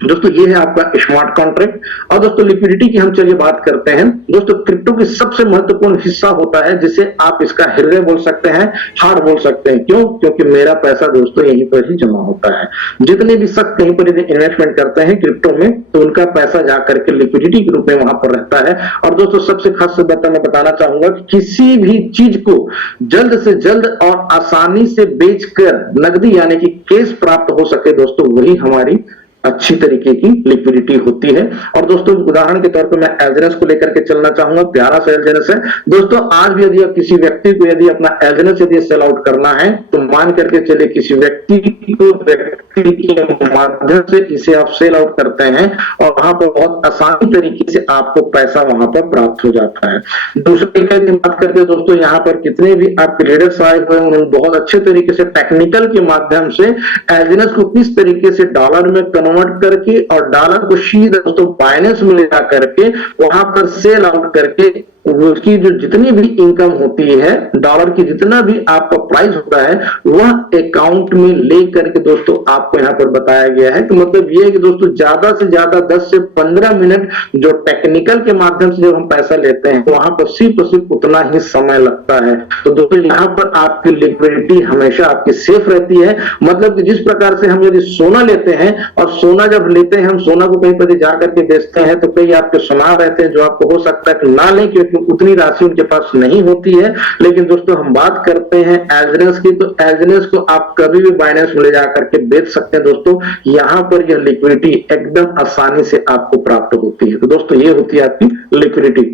दोस्तों ये है आपका स्मार्ट कॉन्ट्रैक्ट। और दोस्तों लिक्विडिटी की हम चलिए बात करते हैं। दोस्तों क्रिप्टो की सबसे महत्वपूर्ण हिस्सा होता है जिसे आप इसका हृदय बोल सकते हैं, हार्ट बोल सकते हैं। क्यों? क्योंकि मेरा पैसा दोस्तों यहीं पर ही जमा होता है। जितने भी शख्स कहीं पर इन्वेस्टमेंट करते हैं क्रिप्टो में तो उनका पैसा जाकर के लिक्विडिटी के रूप में वहां पर रहता है। और दोस्तों सबसे खास बात मैं बताना चाहूंगा कि किसी भी चीज को जल्द से जल्द और आसानी से बेचकर नकदी यानी कि कैश प्राप्त हो सके दोस्तों, वही हमारी अच्छी तरीके की लिक्विडिटी होती है। और दोस्तों उदाहरण के तौर पर मैं एलजीएनएस को लेकर के चलना चाहूंगा। प्यारा सा एलजीएनएस है दोस्तों। आज भी यदि किसी व्यक्ति को यदि अपना एलजीएनएस यदि सेल आउट करना है तो मान करके चले किसी व्यक्ति के माध्यम से इसे आप सेल आउट करते हैं और वहां पर बहुत आसानी तरीके से आपको पैसा वहां पर प्राप्त हो जाता है। दूसरे तरीके की बात करके दोस्तों यहाँ पर कितने भी आप ट्रेडर्स आए हुए हैं उन्होंने बहुत अच्छे तरीके से टेक्निकल के माध्यम से एलजीएनएस को किस तरीके से डॉलर में कन्वर्ट करके और डॉलर को सीधे दोस्तों बाइनेंस में ले जा करके वहां पर सेल आउट करके उसकी जो जितनी भी इनकम होती है डॉलर की जितना भी आपका प्राइस होता है वह अकाउंट में ले करके दोस्तों आप आपको यहाँ पर बताया गया है। तो मतलब ये है कि दोस्तों ज्यादा से ज्यादा 10 से 15 मिनट जो टेक्निकल के माध्यम से जब हम पैसा लेते हैं, वहां पर सिर्फ और सिर्फ उतना ही समय लगता है। तो दोस्तों यहाँ पर आपकी लिक्विडिटी हमेशा आपकी सेफ रहती है। मतलब कि जिस प्रकार से हम यदि सोना लेते हैं, और सोना जब लेते हैं, हम सोना को कहीं पर जाकर के बेचते हैं, तो कई आपके सुनार रहते हैं जो आपको हो सकता है कि ना लें, क्योंकि उतनी राशि उनके पास नहीं होती है। लेकिन दोस्तों हम बात करते हैं एजनेस की, तो एजनेस को आप कभी भी बाइनेंस में ले जाकर के बेच सकते हैं। दोस्तों यहाँ पर यह लिक्विडिटी एकदम आसानी से आपको प्राप्त होती है। तो दोस्तों ये होती है आपकी लिक्विडिटी।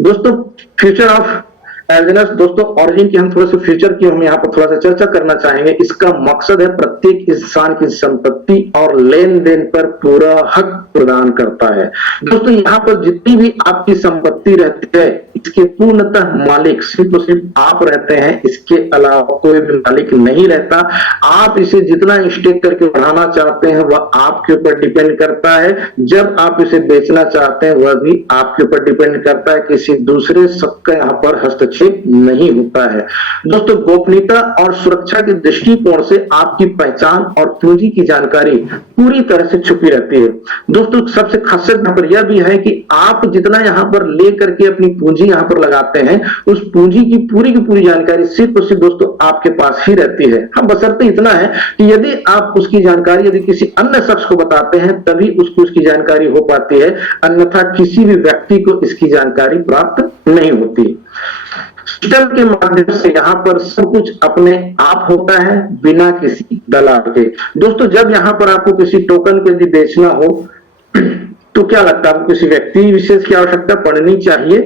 दोस्तों फ्यूचर ऑफ एजनेस, दोस्तों ऑरिजिन की हम थोड़ा सा फ्यूचर की हम यहाँ पर थोड़ा सा चर्चा करना चाहेंगे। इसका मकसद है प्रत्येक इंसान की संपत्ति और लेन देन पर पूरा हक प्रदान करता है। दोस्तों यहाँ पर जितनी भी आपकी संपत्ति रहती है, इसके पूर्णतः मालिक सिर्फ और सिर्फ आप रहते हैं, इसके अलावा कोई भी मालिक नहीं रहता। आप इसे जितना स्टेक करके बढ़ाना चाहते हैं वह आपके ऊपर डिपेंड करता है। जब आप इसे बेचना चाहते हैं वह भी आपके ऊपर डिपेंड करता है। किसी दूसरे सबका यहाँ पर हस्तक्षेप नहीं होता है। दोस्तों गोपनीयता और सुरक्षा के दृष्टिकोण से आपकी पहचान और पूंजी की जानकारी पूरी तरह से छुपी रहती है। दोस्तों सबसे खासियत यहाँ पर यह भी है कि आप जितना यहाँ पर ले करके अपनी पूंजी यहाँ पर लगाते हैं, उस पूंजी की पूरी जानकारी सिर्फ और सिर्फ दोस्तों आपके पास ही रहती है। हाँ, बशर्ते इतना है कि यदि आप उसकी जानकारी यदि किसी अन्य शख्स को बताते हैं तभी उसको उसकी जानकारी हो पाती है, अन्यथा किसी भी व्यक्ति को इसकी जानकारी प्राप्त नहीं होती। सिस्टम के माध्यम से यहाँ पर सब कुछ अपने आप होता है, बिना किसी दलाल के। दोस्तों जब यहाँ पर आपको किसी टोकन को यदि बेचना हो तो क्या लगता है, आपको किसी व्यक्ति विशेष की आवश्यकता पड़नी चाहिए?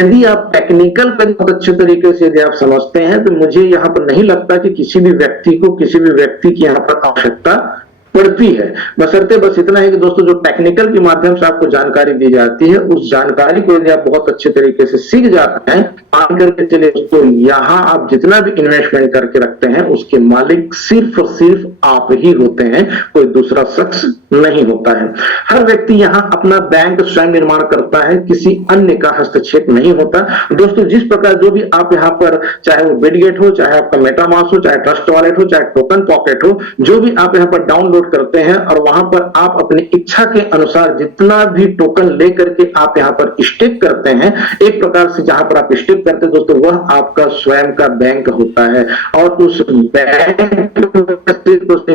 यदि आप टेक्निकल पर बहुत अच्छे तरीके से यदि आप समझते हैं, तो मुझे यहाँ पर नहीं लगता कि किसी भी व्यक्ति की यहाँ पर आवश्यकता पड़ती है। बशर्ते बस इतना है कि दोस्तों जो टेक्निकल के माध्यम से आपको जानकारी दी जाती है, उस जानकारी को यदि आप बहुत अच्छे तरीके से सीख जाते हैं, मान करके चलिए दोस्तों यहाँ आप जितना भी इन्वेस्टमेंट करके रखते हैं उसके मालिक सिर्फ और सिर्फ आप ही होते हैं, कोई दूसरा शख्स नहीं होता है। हर व्यक्ति यहाँ अपना बैंक स्वयं निर्माण करता है, किसी अन्य का हस्तक्षेप नहीं होता। दोस्तों जिस प्रकार जो भी आप यहाँ पर, चाहे वो बिटगेट हो, चाहे आपका मेटामास्क हो, चाहे ट्रस्ट वॉलेट हो, चाहे टोकन पॉकेट हो, जो भी आप यहाँ पर डाउनलोड करते हैं और वहां पर आप अपनी इच्छा के अनुसार जितना भी टोकन लेकर के आप यहाँ पर स्टेक करते हैं, एक प्रकार से जहां पर आप स्टेक करते हैं दोस्तों वह आपका स्वयं का बैंक होता है। और उस बैंक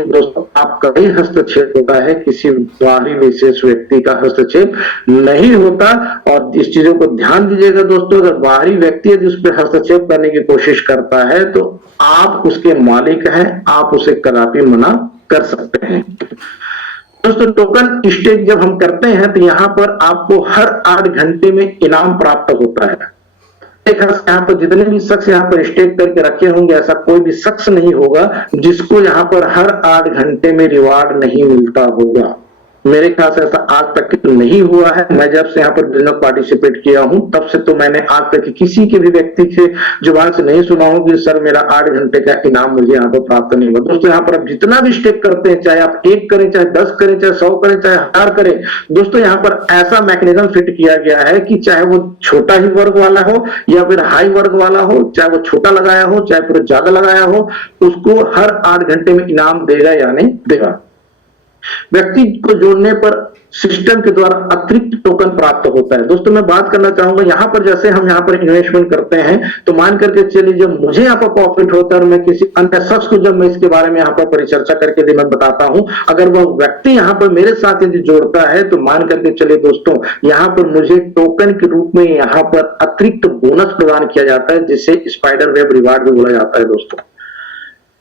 दोस्तों आपका ही हस्तक्षेप होता है, किसी बाहरी विशेष व्यक्ति का हस्तक्षेप नहीं होता। और इस चीजों को ध्यान दीजिएगा दोस्तों, अगर बाहरी व्यक्ति यदि उस पर हस्तक्षेप करने की कोशिश करता है तो आप उसके मालिक हैं, आप उसे कदापि मना कर सकते हैं। दोस्तों टोकन स्टेक जब हम करते हैं तो यहाँ पर आपको हर 8 घंटे में इनाम प्राप्त होता है। यहाँ पर जितने भी शख्स यहाँ पर स्टेक करके रखे होंगे, ऐसा कोई भी शख्स नहीं होगा जिसको यहाँ पर हर 8 घंटे में रिवार्ड नहीं मिलता होगा। मेरे ख्याल से ऐसा आज तक नहीं हुआ है। मैं जब से यहाँ पर बिजनेस पार्टिसिपेट किया हूं तब से तो मैंने आज तक किसी के भी व्यक्ति के जुबान से नहीं सुना हूं कि सर मेरा 8 घंटे का इनाम मुझे यहाँ पर प्राप्त नहीं हुआ। दोस्तों यहाँ पर आप जितना भी स्टेक करते हैं, चाहे आप 1 करें, चाहे 10 करें, चाहे 100 करें, चाहे 1000 करें, दोस्तों यहाँ पर ऐसा मैकेनिज्म फिट किया गया है कि चाहे वो छोटा ही वर्ग वाला हो या फिर हाई वर्ग वाला हो, चाहे वो छोटा लगाया हो चाहे फिर ज्यादा लगाया हो, उसको हर 8 घंटे में इनाम देगा या नहीं देगा। व्यक्ति को जोड़ने पर सिस्टम के द्वारा अतिरिक्त टोकन प्राप्त होता है। दोस्तों मैं बात करना चाहूंगा यहाँ पर, जैसे हम यहाँ पर इन्वेस्टमेंट करते हैं तो मान करके चलिए जब मुझे यहाँ पर प्रॉफिट होता है और मैं किसी अन्य शख्स को जब मैं इसके बारे में यहाँ पर परिचर्चा करके मैं बताता हूं, अगर वह व्यक्ति यहाँ पर मेरे साथ यदि जोड़ता है तो मान करके चलिए दोस्तों यहाँ पर मुझे टोकन के रूप में यहाँ पर अतिरिक्त बोनस प्रदान किया जाता है, जिसे स्पाइडर वेब रिवार्ड भी बोला जाता है। दोस्तों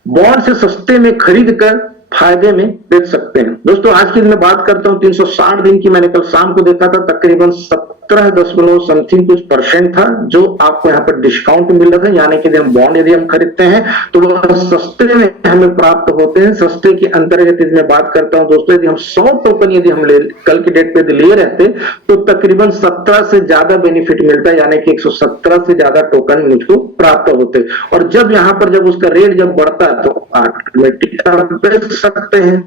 बॉन्ड से सस्ते में खरीद कर फायदे में बेच सकते हैं। दोस्तों आज की मैं बात करता हूं 360 दिन की, मैंने कल शाम को देखा था तकरीबन 17 समथिंग कुछ % था जो आपको यहाँ पर डिस्काउंट मिल रहा था। यानी कि हम बॉन्ड यदि हम खरीदते हैं तो वह सस्ते में हमें प्राप्त होते हैं। सस्ते के अंतर्गत यदि मैं बात करता हूं दोस्तों, यदि हम 100 टोकन यदि हम कल की डेट पे लिए रहते तो तकरीबन 17 से ज्यादा बेनिफिट मिलता है, यानी कि 117 से ज्यादा टोकन मुझको प्राप्त होते। और जब यहाँ पर जब उसका रेट जब बढ़ता है तो ऑटोमेटिक बेच सकते हैं।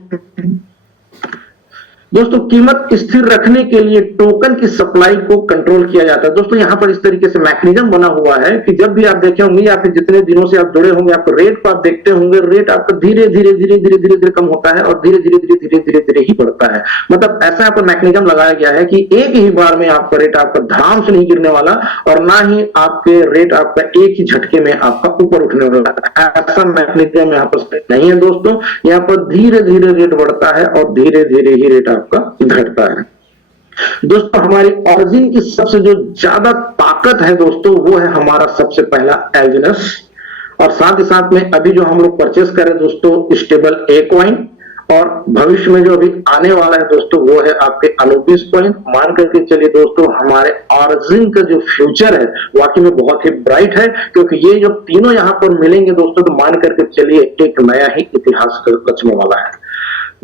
दोस्तों कीमत स्थिर रखने के लिए टोकन की सप्लाई को कंट्रोल किया जाता है। दोस्तों यहां पर इस तरीके से मैकेनिज्म बना हुआ है कि जब भी आप देखे होंगे या फिर जितने दिनों से आप जुड़े होंगे, आप रेट को आप देखते होंगे, रेट आपका धीरे धीरे धीरे धीरे धीरे धीरे कम होता है और धीरे धीरे धीरे धीरे धीरे धीरे ही बढ़ता है। मतलब ऐसा यहाँ पर मैकेनिज्म लगाया गया है कि एक ही बार में आपका रेट आपका धड़ाम से नहीं गिरने वाला और ना ही आपके रेट आपका एक ही झटके में आपका ऊपर उठने वाला। ऐसा मैकेनिज्म यहाँ पर नहीं है दोस्तों। यहाँ पर धीरे धीरे रेट बढ़ता है और धीरे धीरे ही रेट आपका घटता है। दोस्तों हमारी ऑरिजिन की सबसे जो ज्यादा ताकत है दोस्तों, वो है हमारा सबसे पहला एल्जिनस, और साथ ही साथ में अभी जो हम लोग परचेस करें दोस्तों स्टेबल ए कॉइन, और भविष्य में जो अभी आने वाला है दोस्तों वो है आपके अनुबिस कॉइन। मान करके चलिए दोस्तों हमारे ऑरिजिन का जो फ्यूचर है वाकई में बहुत ही ब्राइट है, क्योंकि ये जो तीनों यहाँ पर मिलेंगे दोस्तों तो मान करके चलिए एक नया ही इतिहास रचने वाला है।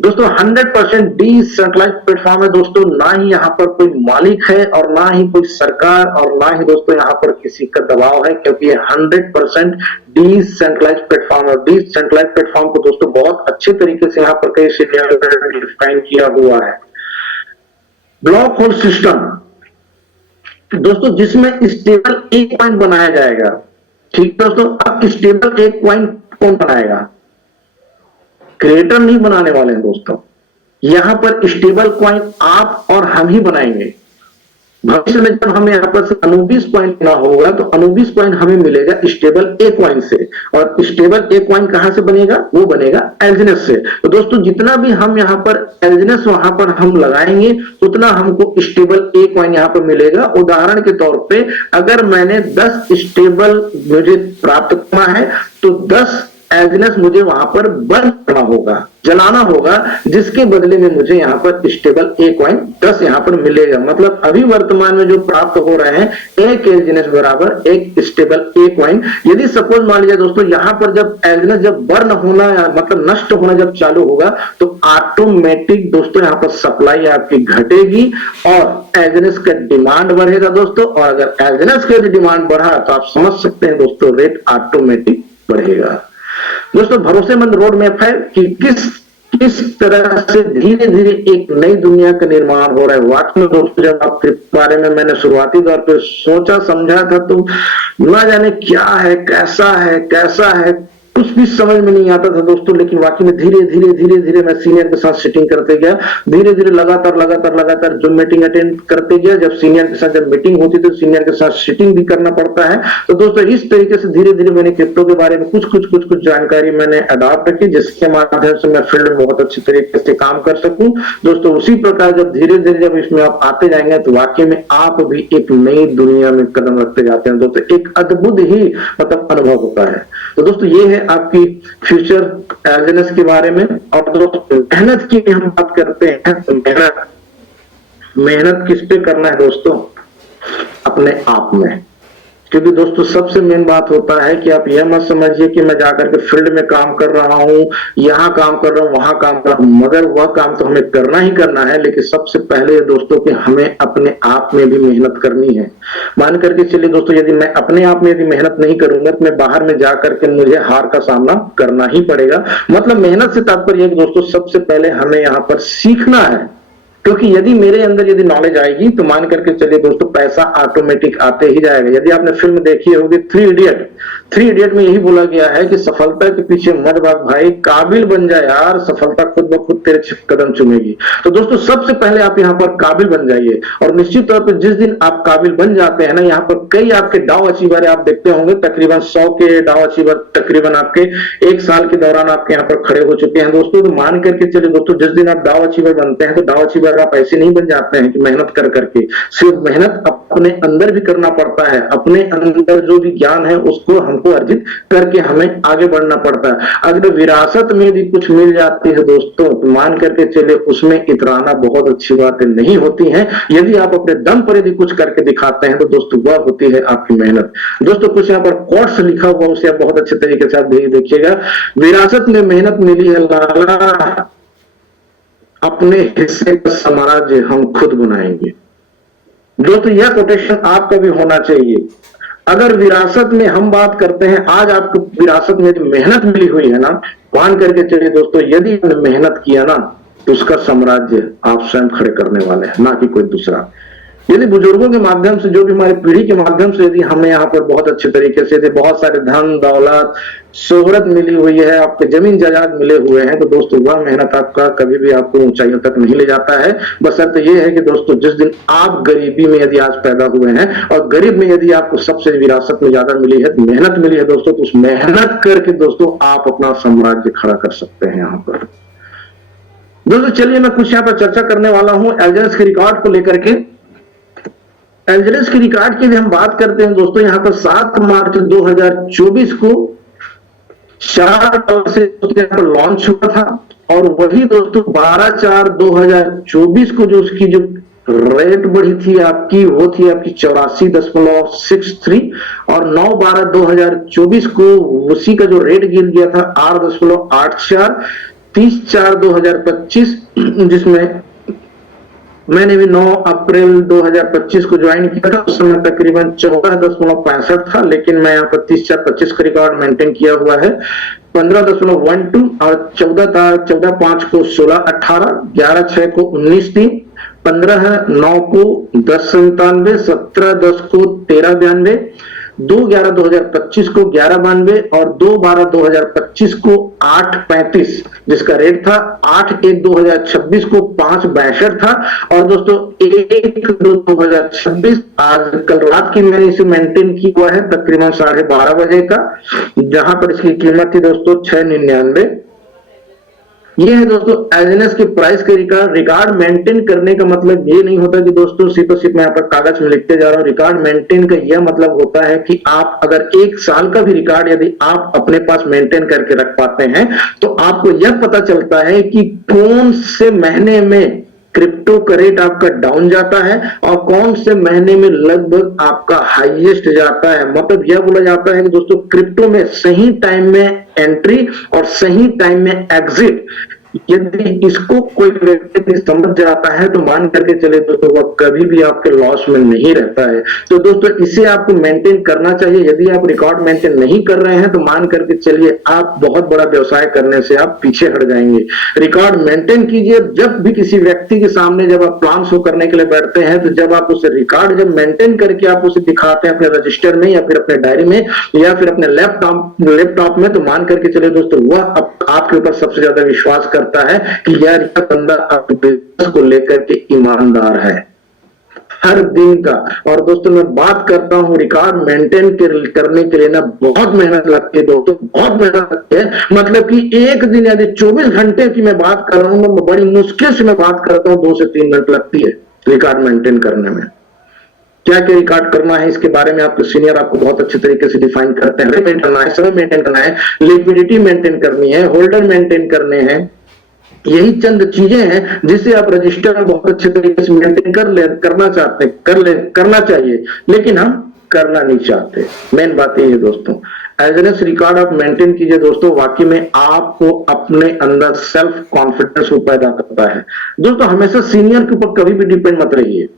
दोस्तों 100% डिसेंट्रलाइज्ड प्लेटफॉर्म है दोस्तों, ना ही यहाँ पर कोई मालिक है और ना ही कोई सरकार और ना ही दोस्तों यहाँ पर किसी का दबाव है, क्योंकि ये 100% डिसेंट्रलाइज्ड प्लेटफॉर्म है। डिसेंट्रलाइज्ड प्लेटफॉर्म को दोस्तों बहुत अच्छे तरीके से यहाँ पर कई सीनियर डिफाइन किया हुआ है। ब्लॉक होल सिस्टम दोस्तों, जिसमें स्टेबल एक कॉइन बनाया जाएगा। ठीक दोस्तों, अब स्टेबल एक कॉइन कौन बनाएगा? क्रिएटर नहीं बनाने वाले हैं दोस्तों, यहां पर स्टेबल कॉइन आप और हम ही बनाएंगे। भविष्य में जब हमें यहाँ पर अनुबिस कॉइन लेना होगा तो अनुबिस कॉइन हमें मिलेगा स्टेबल ए कॉइन से, और स्टेबल ए कॉइन कहां से बनेगा? वो बनेगा एल्जिनस से। तो दोस्तों जितना भी हम यहाँ पर एल्जिनस वहां पर हम लगाएंगे उतना हमको स्टेबल ए कॉइन यहाँ पर मिलेगा। उदाहरण के तौर पे अगर मैंने 10 स्टेबल मुझे प्राप्त करना है तो 10 एल्जिनस मुझे वहां पर बंद करना होगा, जलाना होगा, जिसके बदले में मुझे यहाँ पर स्टेबल ए कॉइन 10 यहाँ पर मिलेगा। मतलब अभी वर्तमान में जो प्राप्त हो रहे हैं एक एल्जिनस बराबर एक स्टेबल ए कॉइन। यदि सपोज मान लीजिए दोस्तों यहाँ पर जब एल्जिनस जब बर्न होना मतलब नष्ट होना जब चालू होगा तो ऑटोमेटिक दोस्तों यहाँ पर सप्लाई आपकी घटेगी और एल्जिनस का डिमांड बढ़ेगा दोस्तों, और अगर एल्जिनस का डिमांड बढ़ा तो आप समझ सकते हैं दोस्तों रेट ऑटोमेटिक बढ़ेगा। दोस्तों भरोसेमंद रोड मैप है कि किस तरह से धीरे धीरे एक नई दुनिया का निर्माण हो रहा है। वाकई में दोस्तों जब आपके बारे में मैंने शुरुआती तौर पे सोचा समझा था तो ना जाने क्या है, कैसा है कुछ भी समझ में नहीं आता था दोस्तों, लेकिन वाकई में धीरे धीरे मैं सीनियर के साथ सिटिंग करते गया, धीरे धीरे लगातार जूम मीटिंग अटेंड करते गया। जब सीनियर के साथ जब मीटिंग होती तो सीनियर के साथ सिटिंग भी करना पड़ता है। तो दोस्तों इस तरीके से धीरे धीरे मैंने क्रिप्टो के बारे में कुछ जानकारी मैंने अडॉप्ट की, जिसके माध्यम से मैं फील्ड में बहुत अच्छी तरीके से काम कर सकूं। दोस्तों उसी प्रकार जब धीरे धीरे जब इसमें आप आते जाएंगे तो वाकई में आप भी एक नई दुनिया में कदम रखते जाते हैं दोस्तों, एक अद्भुत ही मतलब अनुभव होता है। तो दोस्तों ये है आपकी फ्यूचर एल्जिनस के बारे में। और दोस्तों मेहनत की हम बात करते हैं तो मेहनत किस पे करना है दोस्तों? अपने आप में। क्योंकि दोस्तों सबसे मेन बात होता है कि आप यह मत समझिए कि मैं जाकर के फील्ड में काम कर रहा हूं, यहां काम कर रहा हूं, वहां काम कर रहा हूं, मगर वह काम तो हमें करना ही करना है, लेकिन सबसे पहले दोस्तों कि हमें अपने आप में भी मेहनत करनी है। मान करके चलिए दोस्तों यदि मैं अपने आप में यदि मेहनत नहीं करूंगा तो मैं बाहर में जाकर के मुझे हार का सामना करना ही पड़ेगा। मतलब मेहनत से तात्पर्य दोस्तों सबसे पहले हमें यहाँ पर सीखना है, क्योंकि यदि मेरे अंदर यदि नॉलेज आएगी तो मान करके चलिए दोस्तों पैसा ऑटोमेटिक आते ही जाएगा। यदि आपने फिल्म देखी होगी थ्री इडियट में यही बोला गया है कि सफलता के पीछे मत भाग भाई, काबिल बन जाए यार, सफलता खुद ब खुद तेरे कदम चूमेगी। तो दोस्तों सबसे पहले आप यहाँ पर काबिल बन जाइए, और निश्चित तौर पर जिस दिन आप काबिल बन जाते हैं ना, यहाँ पर कई आपके डाउ अचीवर आप देखते होंगे, तकरीबन 100 के डाउ अचीवर तकरीबन आपके 1 साल के दौरान आपके यहाँ पर खड़े हो चुके हैं दोस्तों। तो मान करके चलिए दोस्तों जिस दिन आप डाउ अचीवर बनते हैं तो डाउ अचीवर आप ऐसे नहीं बन जाते हैं कि मेहनत कर करके, सिर्फ मेहनत अपने अंदर भी करना पड़ता है। अपने अंदर जो भी ज्ञान है उसको हमको अर्जित करके हमें आगे बढ़ना पड़ता है। अगर विरासत में भी कुछ मिल जाती है दोस्तों तो मान करके चले उसमें इतराना बहुत अच्छी बातें नहीं होती हैं। यदि आप अपने दम पर यदि कुछ करके दिखाते हैं तो दोस्तों वह होती है आपकी मेहनत। दोस्तों कुछ यहाँ पर कोट्स लिखा हुआ उसे आप बहुत अच्छे तरीके से आप देखिएगा। विरासत में मेहनत मिली है लाला, अपने हिस्से का साम्राज्य हम खुद बनाएंगे। दोस्तों यह कोटेशन आपका भी होना चाहिए। अगर विरासत में हम बात करते हैं, आज आपको विरासत में जो मेहनत मिली हुई है ना, मान करके चलिए दोस्तों यदि हमने मेहनत किया ना उसका साम्राज्य आप स्वयं खड़े करने वाले हैं, ना कि कोई दूसरा। यदि बुजुर्गों के माध्यम से, जो भी हमारी पीढ़ी के माध्यम से यदि हमें यहाँ पर बहुत अच्छे तरीके से, यदि बहुत सारे धन दौलत शोहरत मिली हुई है, आपके जमीन जायदाद मिले हुए हैं, तो दोस्तों वह मेहनत आपका कभी भी आपको ऊंचाइयों तक नहीं ले जाता है। बशर्ते ये है कि दोस्तों जिस दिन आप गरीबी में यदि आज पैदा हुए हैं और गरीब में यदि आपको सबसे विरासत में ज्यादा मिली है, मेहनत मिली है दोस्तों, तो उस मेहनत करके दोस्तों आप अपना साम्राज्य खड़ा कर सकते हैं। यहाँ पर दोस्तों चलिए मैं कुछ यहाँ पर चर्चा करने वाला हूं एल्जेनस के रिकॉर्ड को लेकर के। एल्जेनस के रिकॉर्ड की हम बात करते हैं दोस्तों, यहाँ पर 7 मार्च 2024 को $4 से यहाँ पर लॉन्च हुआ था, और वही दोस्तों 12/4/2024 को जो उसकी जो रेट बढ़ी थी आपकी, वो थी आपकी 84.63, और 9/12/2024 को उसी का जो रेट गिर गया था 8.84, 30/4/2025, जिसमें मैंने भी 9 अप्रैल 2025 को ज्वाइन किया था। उस समय तकरीबन 14.65 था, लेकिन मैं यहाँ पर 30/4/25 का रिकॉर्ड मेंटेन किया हुआ है। 15.12 और 14/5 को 16.18, 11/6 को 19.3, 15/9 को 10.97, 17/10 को 13.92, 2/11/2025 को 11.92 और 2/12/2025 को 8.35, जिसका रेट था। 8/1/2026 को 5.62 था, और दोस्तों 1/2/2026 आज कल रात की मैंने इसे मेंटेन किया हुआ है तकरीबन 12:30 बजे का, जहां पर इसकी कीमत थी दोस्तों 6.99। ये है दोस्तों एल्जेनस के प्राइस के रिकॉर्ड मेंटेन करने का मतलब ये नहीं होता कि दोस्तों सिर्फ मैं यहाँ पर कागज में लिखते जा रहा हूँ। रिकॉर्ड मेंटेन का यह मतलब होता है कि आप अगर 1 साल का भी रिकॉर्ड यदि आप अपने पास मेंटेन करके रख पाते हैं, तो आपको यह पता चलता है कि कौन से महीने में क्रिप्टो का रेट आपका डाउन जाता है और कौन से महीने में लगभग आपका हाईएस्ट जाता है। मतलब यह बोला जाता है कि दोस्तों क्रिप्टो में सही टाइम में एंट्री और सही टाइम में एग्जिट, यदि इसको कोई व्यक्ति समझ जाता है तो मान करके चले दोस्तों वह कभी भी आपके लॉस में नहीं रहता है। तो दोस्तों इसे आपको मेंटेन करना चाहिए। यदि आप रिकॉर्ड मेंटेन नहीं कर रहे हैं तो मान करके चलिए आप बहुत बड़ा व्यवसाय करने से आप पीछे हट जाएंगे। रिकॉर्ड मेंटेन कीजिए। जब भी किसी व्यक्ति के सामने जब आप प्लान शो करने के लिए बैठते हैं, तो जब आप उसे रिकॉर्ड जब मेंटेन करके आप उसे दिखाते हैं अपने रजिस्टर में या फिर अपने डायरी में या फिर अपने लैपटॉप में, तो मान करके चलिए दोस्तों वह आपके ऊपर सबसे ज्यादा विश्वास करता है कि यार यह बंदा आपके बिजनेस को लेकर के ईमानदार है हर दिन का। और दोस्तों मैं बात करता हूं रिकॉर्ड मेंटेन करने के लिए ना बहुत मेहनत लगती है दोस्तों, बहुत मेहनत लगती है। मतलब कि एक दिन यदि 24 घंटे की मैं बात कर रहा हूं, बड़ी मुश्किल से मैं बात करता हूं, 2 से 3 मिनट लगती है रिकॉर्ड मेंटेन करने में। क्या क्या रिकॉर्ड करना है इसके बारे में आपके सीनियर आपको बहुत अच्छे तरीके से डिफाइन करते हैं। मेंटेन करना है, समय मेंटेन करना है, लिक्विडिटी मेंटेन करनी है, होल्डर मेंटेन करने हैं। यही चंद चीजें हैं जिसे आप रजिस्टर में बहुत अच्छे तरीके से मेंटेन करना चाहिए, लेकिन हम करना नहीं चाहते। मेन बात यही है दोस्तों, एल्जेनस रिकॉर्ड आप मेंटेन कीजिए दोस्तों, वाकई में आपको अपने अंदर सेल्फ कॉन्फिडेंस को पैदा करता है। दोस्तों हमेशा सीनियर के ऊपर कभी भी डिपेंड मत रहिए।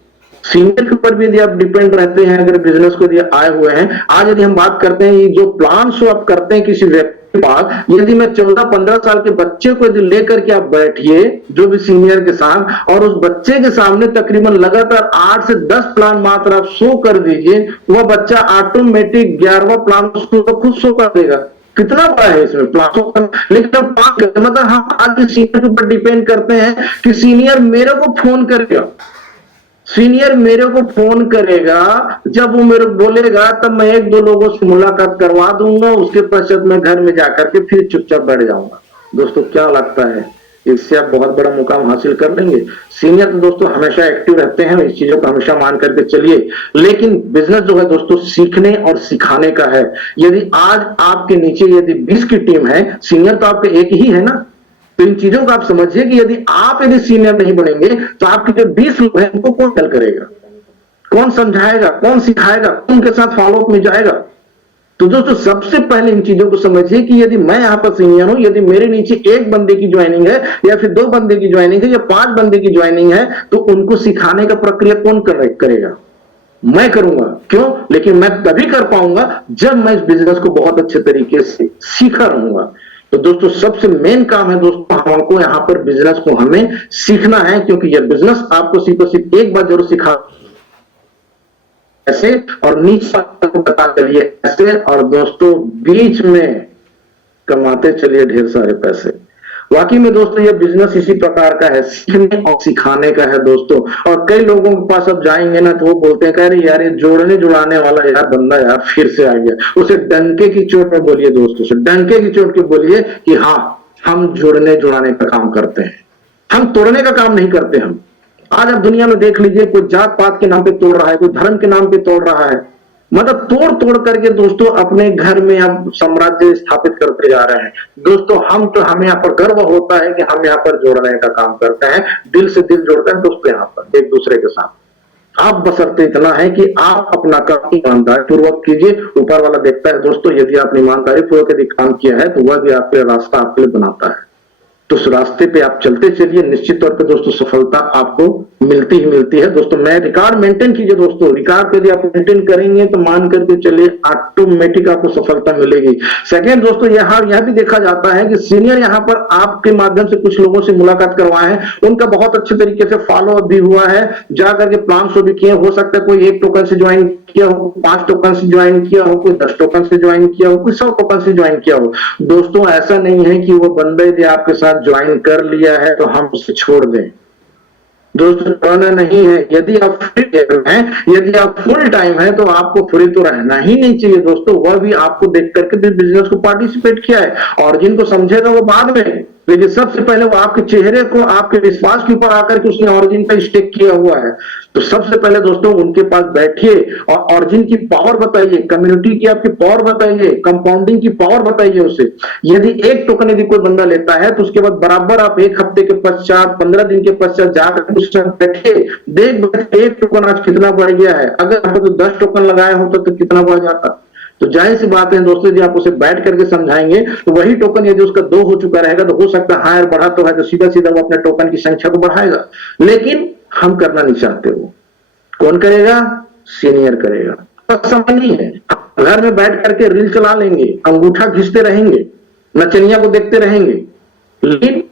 सीनियर के ऊपर भी यदि आप डिपेंड रहते हैं, अगर बिजनेस को यदि आए हुए हैं, आज यदि हम बात करते हैं ये जो प्लान शो आप करते हैं किसी व्यक्ति के पास, यदि मैं 14-15 साल के बच्चे को यदि लेकर के आप बैठिए जो भी सीनियर के साथ, और उस बच्चे के सामने तकरीबन लगातार 8 से 10 प्लान मात्र आप शो कर दीजिए, वह बच्चा ऑटोमेटिक 11वां प्लान उसको खुद शो कर देगा। कितना बड़ा है इसमें प्लान। लेकिन हम मतलब हम आज सीनियर के ऊपर डिपेंड करते हैं कि सीनियर मेरे को फोन करेगा, सीनियर मेरे को फोन करेगा, जब वो मेरे बोलेगा तब मैं 1-2 लोगों से मुलाकात करवा दूंगा, उसके पश्चात मैं घर में जाकर के फिर चुपचाप बैठ जाऊंगा। दोस्तों क्या लगता है इससे आप बहुत बड़ा मुकाम हासिल कर लेंगे? सीनियर तो दोस्तों हमेशा एक्टिव रहते हैं, इस चीजों को हमेशा मान करके चलिए। लेकिन बिजनेस जो है दोस्तों सीखने और सिखाने का है। यदि आज आपके नीचे यदि 20 की टीम है, सीनियर तो आपके एक ही है ना, तो इन चीजों को आप समझिए कि यदि सीनियर नहीं बनेंगे तो आपके जो 20 लोग हैं उनको कौन हेल्प करेगा, कौन समझाएगा, कौन सिखाएगा, कौन उनके साथ फॉलोअप में जाएगा? तो दोस्तों सबसे पहले इन चीजों को समझिए कि यदि मैं यहाँ पर सीनियर हूं, यदि मेरे नीचे 1 बंदे की ज्वाइनिंग है या फिर 2 बंदे की ज्वाइनिंग है या 5 बंदे की ज्वाइनिंग है, तो उनको सिखाने का प्रक्रिया कौन करेगा? मैं करूंगा। क्यों? लेकिन मैं तभी कर पाऊंगा जब मैं इस बिजनेस को बहुत अच्छे तरीके से सीखा रहूंगा। तो दोस्तों सबसे मेन काम है दोस्तों, हमको यहाँ पर बिजनेस को हमें सीखना है, क्योंकि यह बिजनेस आपको सिर्फ एक बार जरूर सिखा ऐसे और नीचे को बता चलिए ऐसे, और दोस्तों बीच में कमाते चलिए ढेर सारे पैसे। वाकई में दोस्तों ये बिजनेस इसी प्रकार का है, सीखने और सिखाने का है दोस्तों। और कई लोगों के पास अब जाएंगे ना तो वो बोलते हैं, कह रहे यार ये जोड़ने जुड़ाने वाला यार बंदा यार फिर से आ गया। उसे डंके की चोट में बोलिए दोस्तों, उसे डंके की चोट के बोलिए कि हाँ हम जोड़ने जुड़ाने का काम करते हैं, हम तोड़ने का काम नहीं करते। हम आज आप दुनिया में देख लीजिए, कोई जात पात के नाम पे तोड़ रहा है, कोई धर्म के नाम पे तोड़ रहा है, मतलब तोड़ तोड़ करके दोस्तों अपने घर में अब साम्राज्य स्थापित करते जा रहे हैं। दोस्तों हमें यहाँ पर गर्व होता है कि हम यहाँ पर जोड़ने का काम करते हैं, दिल से दिल जोड़ते हैं दोस्तों यहाँ पर एक दूसरे के साथ। आप बशर्ते इतना है कि आप अपना काम ईमानदारी पूर्वक कीजिए, ऊपर वाला देखता है दोस्तों। यदि आपने ईमानदारी पूर्वक यदि काम किया है तो वह भी आपके रास्ता आपके लिए बनाता है, तो उस रास्ते पे आप चलते चलिए, निश्चित तौर पे दोस्तों सफलता आपको मिलती ही मिलती है। दोस्तों मैं रिकॉर्ड मेंटेन कीजिए दोस्तों, रिकॉर्ड यदि आप मेंटेन करेंगे तो मान करके चलिए ऑटोमेटिक आपको सफलता मिलेगी। सेकंड दोस्तों यह भी देखा जाता है कि सीनियर यहाँ पर आपके माध्यम से कुछ लोगों से मुलाकात करवाए हैं, उनका बहुत अच्छे तरीके से फॉलो अप भी हुआ है, जा करके प्लान भी किए। हो सकता है कोई 1 टोकन से ज्वाइन किया हो, 5 टोकन से ज्वाइन किया हो, कोई 10 टोकन से ज्वाइन किया हो, कोई 100 टोकन से ज्वाइन किया हो। दोस्तों ऐसा नहीं है कि वो बंदे यदि आपके साथ ज्वाइन कर लिया है तो हम उसे छोड़ दें। दोस्तों छोड़ना नहीं है। यदि आप फ्री हैं, यदि आप फुल टाइम है तो आपको फ्री तो रहना ही नहीं चाहिए दोस्तों। वह भी आपको देख करके भी बिजनेस को पार्टिसिपेट किया है, और जिनको समझेगा वो बाद में, लेकिन सबसे पहले वो आपके चेहरे को, आपके विश्वास के ऊपर आकर के उसने ऑरिजिन का स्टेक किया हुआ है। तो सबसे पहले दोस्तों उनके पास बैठिए और ऑरिजिन की पावर बताइए, कम्युनिटी की आपकी पावर बताइए, कंपाउंडिंग की पावर बताइए उसे। यदि 1 टोकन यदि कोई बंदा लेता है तो उसके बाद बराबर आप 1 हफ्ते के पश्चात, 15 दिन के पश्चात जाकर उससे बैठिए, देख 1 टोकन आज कितना बढ़ गया है। अगर आप 10 टोकन लगाया होता तो कितना बढ़ जाता। तो जाहिर सी बात है दोस्तों, यदि आप उसे बैठ करके समझाएंगे तो वही टोकन यदि उसका 2 हो चुका रहेगा तो हो सकता है हाँ यार बढ़ा तो है, तो सीधा सीधा वो अपने टोकन की संख्या को बढ़ाएगा। लेकिन हम करना नहीं चाहते। वो कौन करेगा? सीनियर करेगा। समय नहीं है, घर में बैठ करके रील चला लेंगे, अंगूठा घिसते रहेंगे, नचनिया को देखते रहेंगे। लेकिन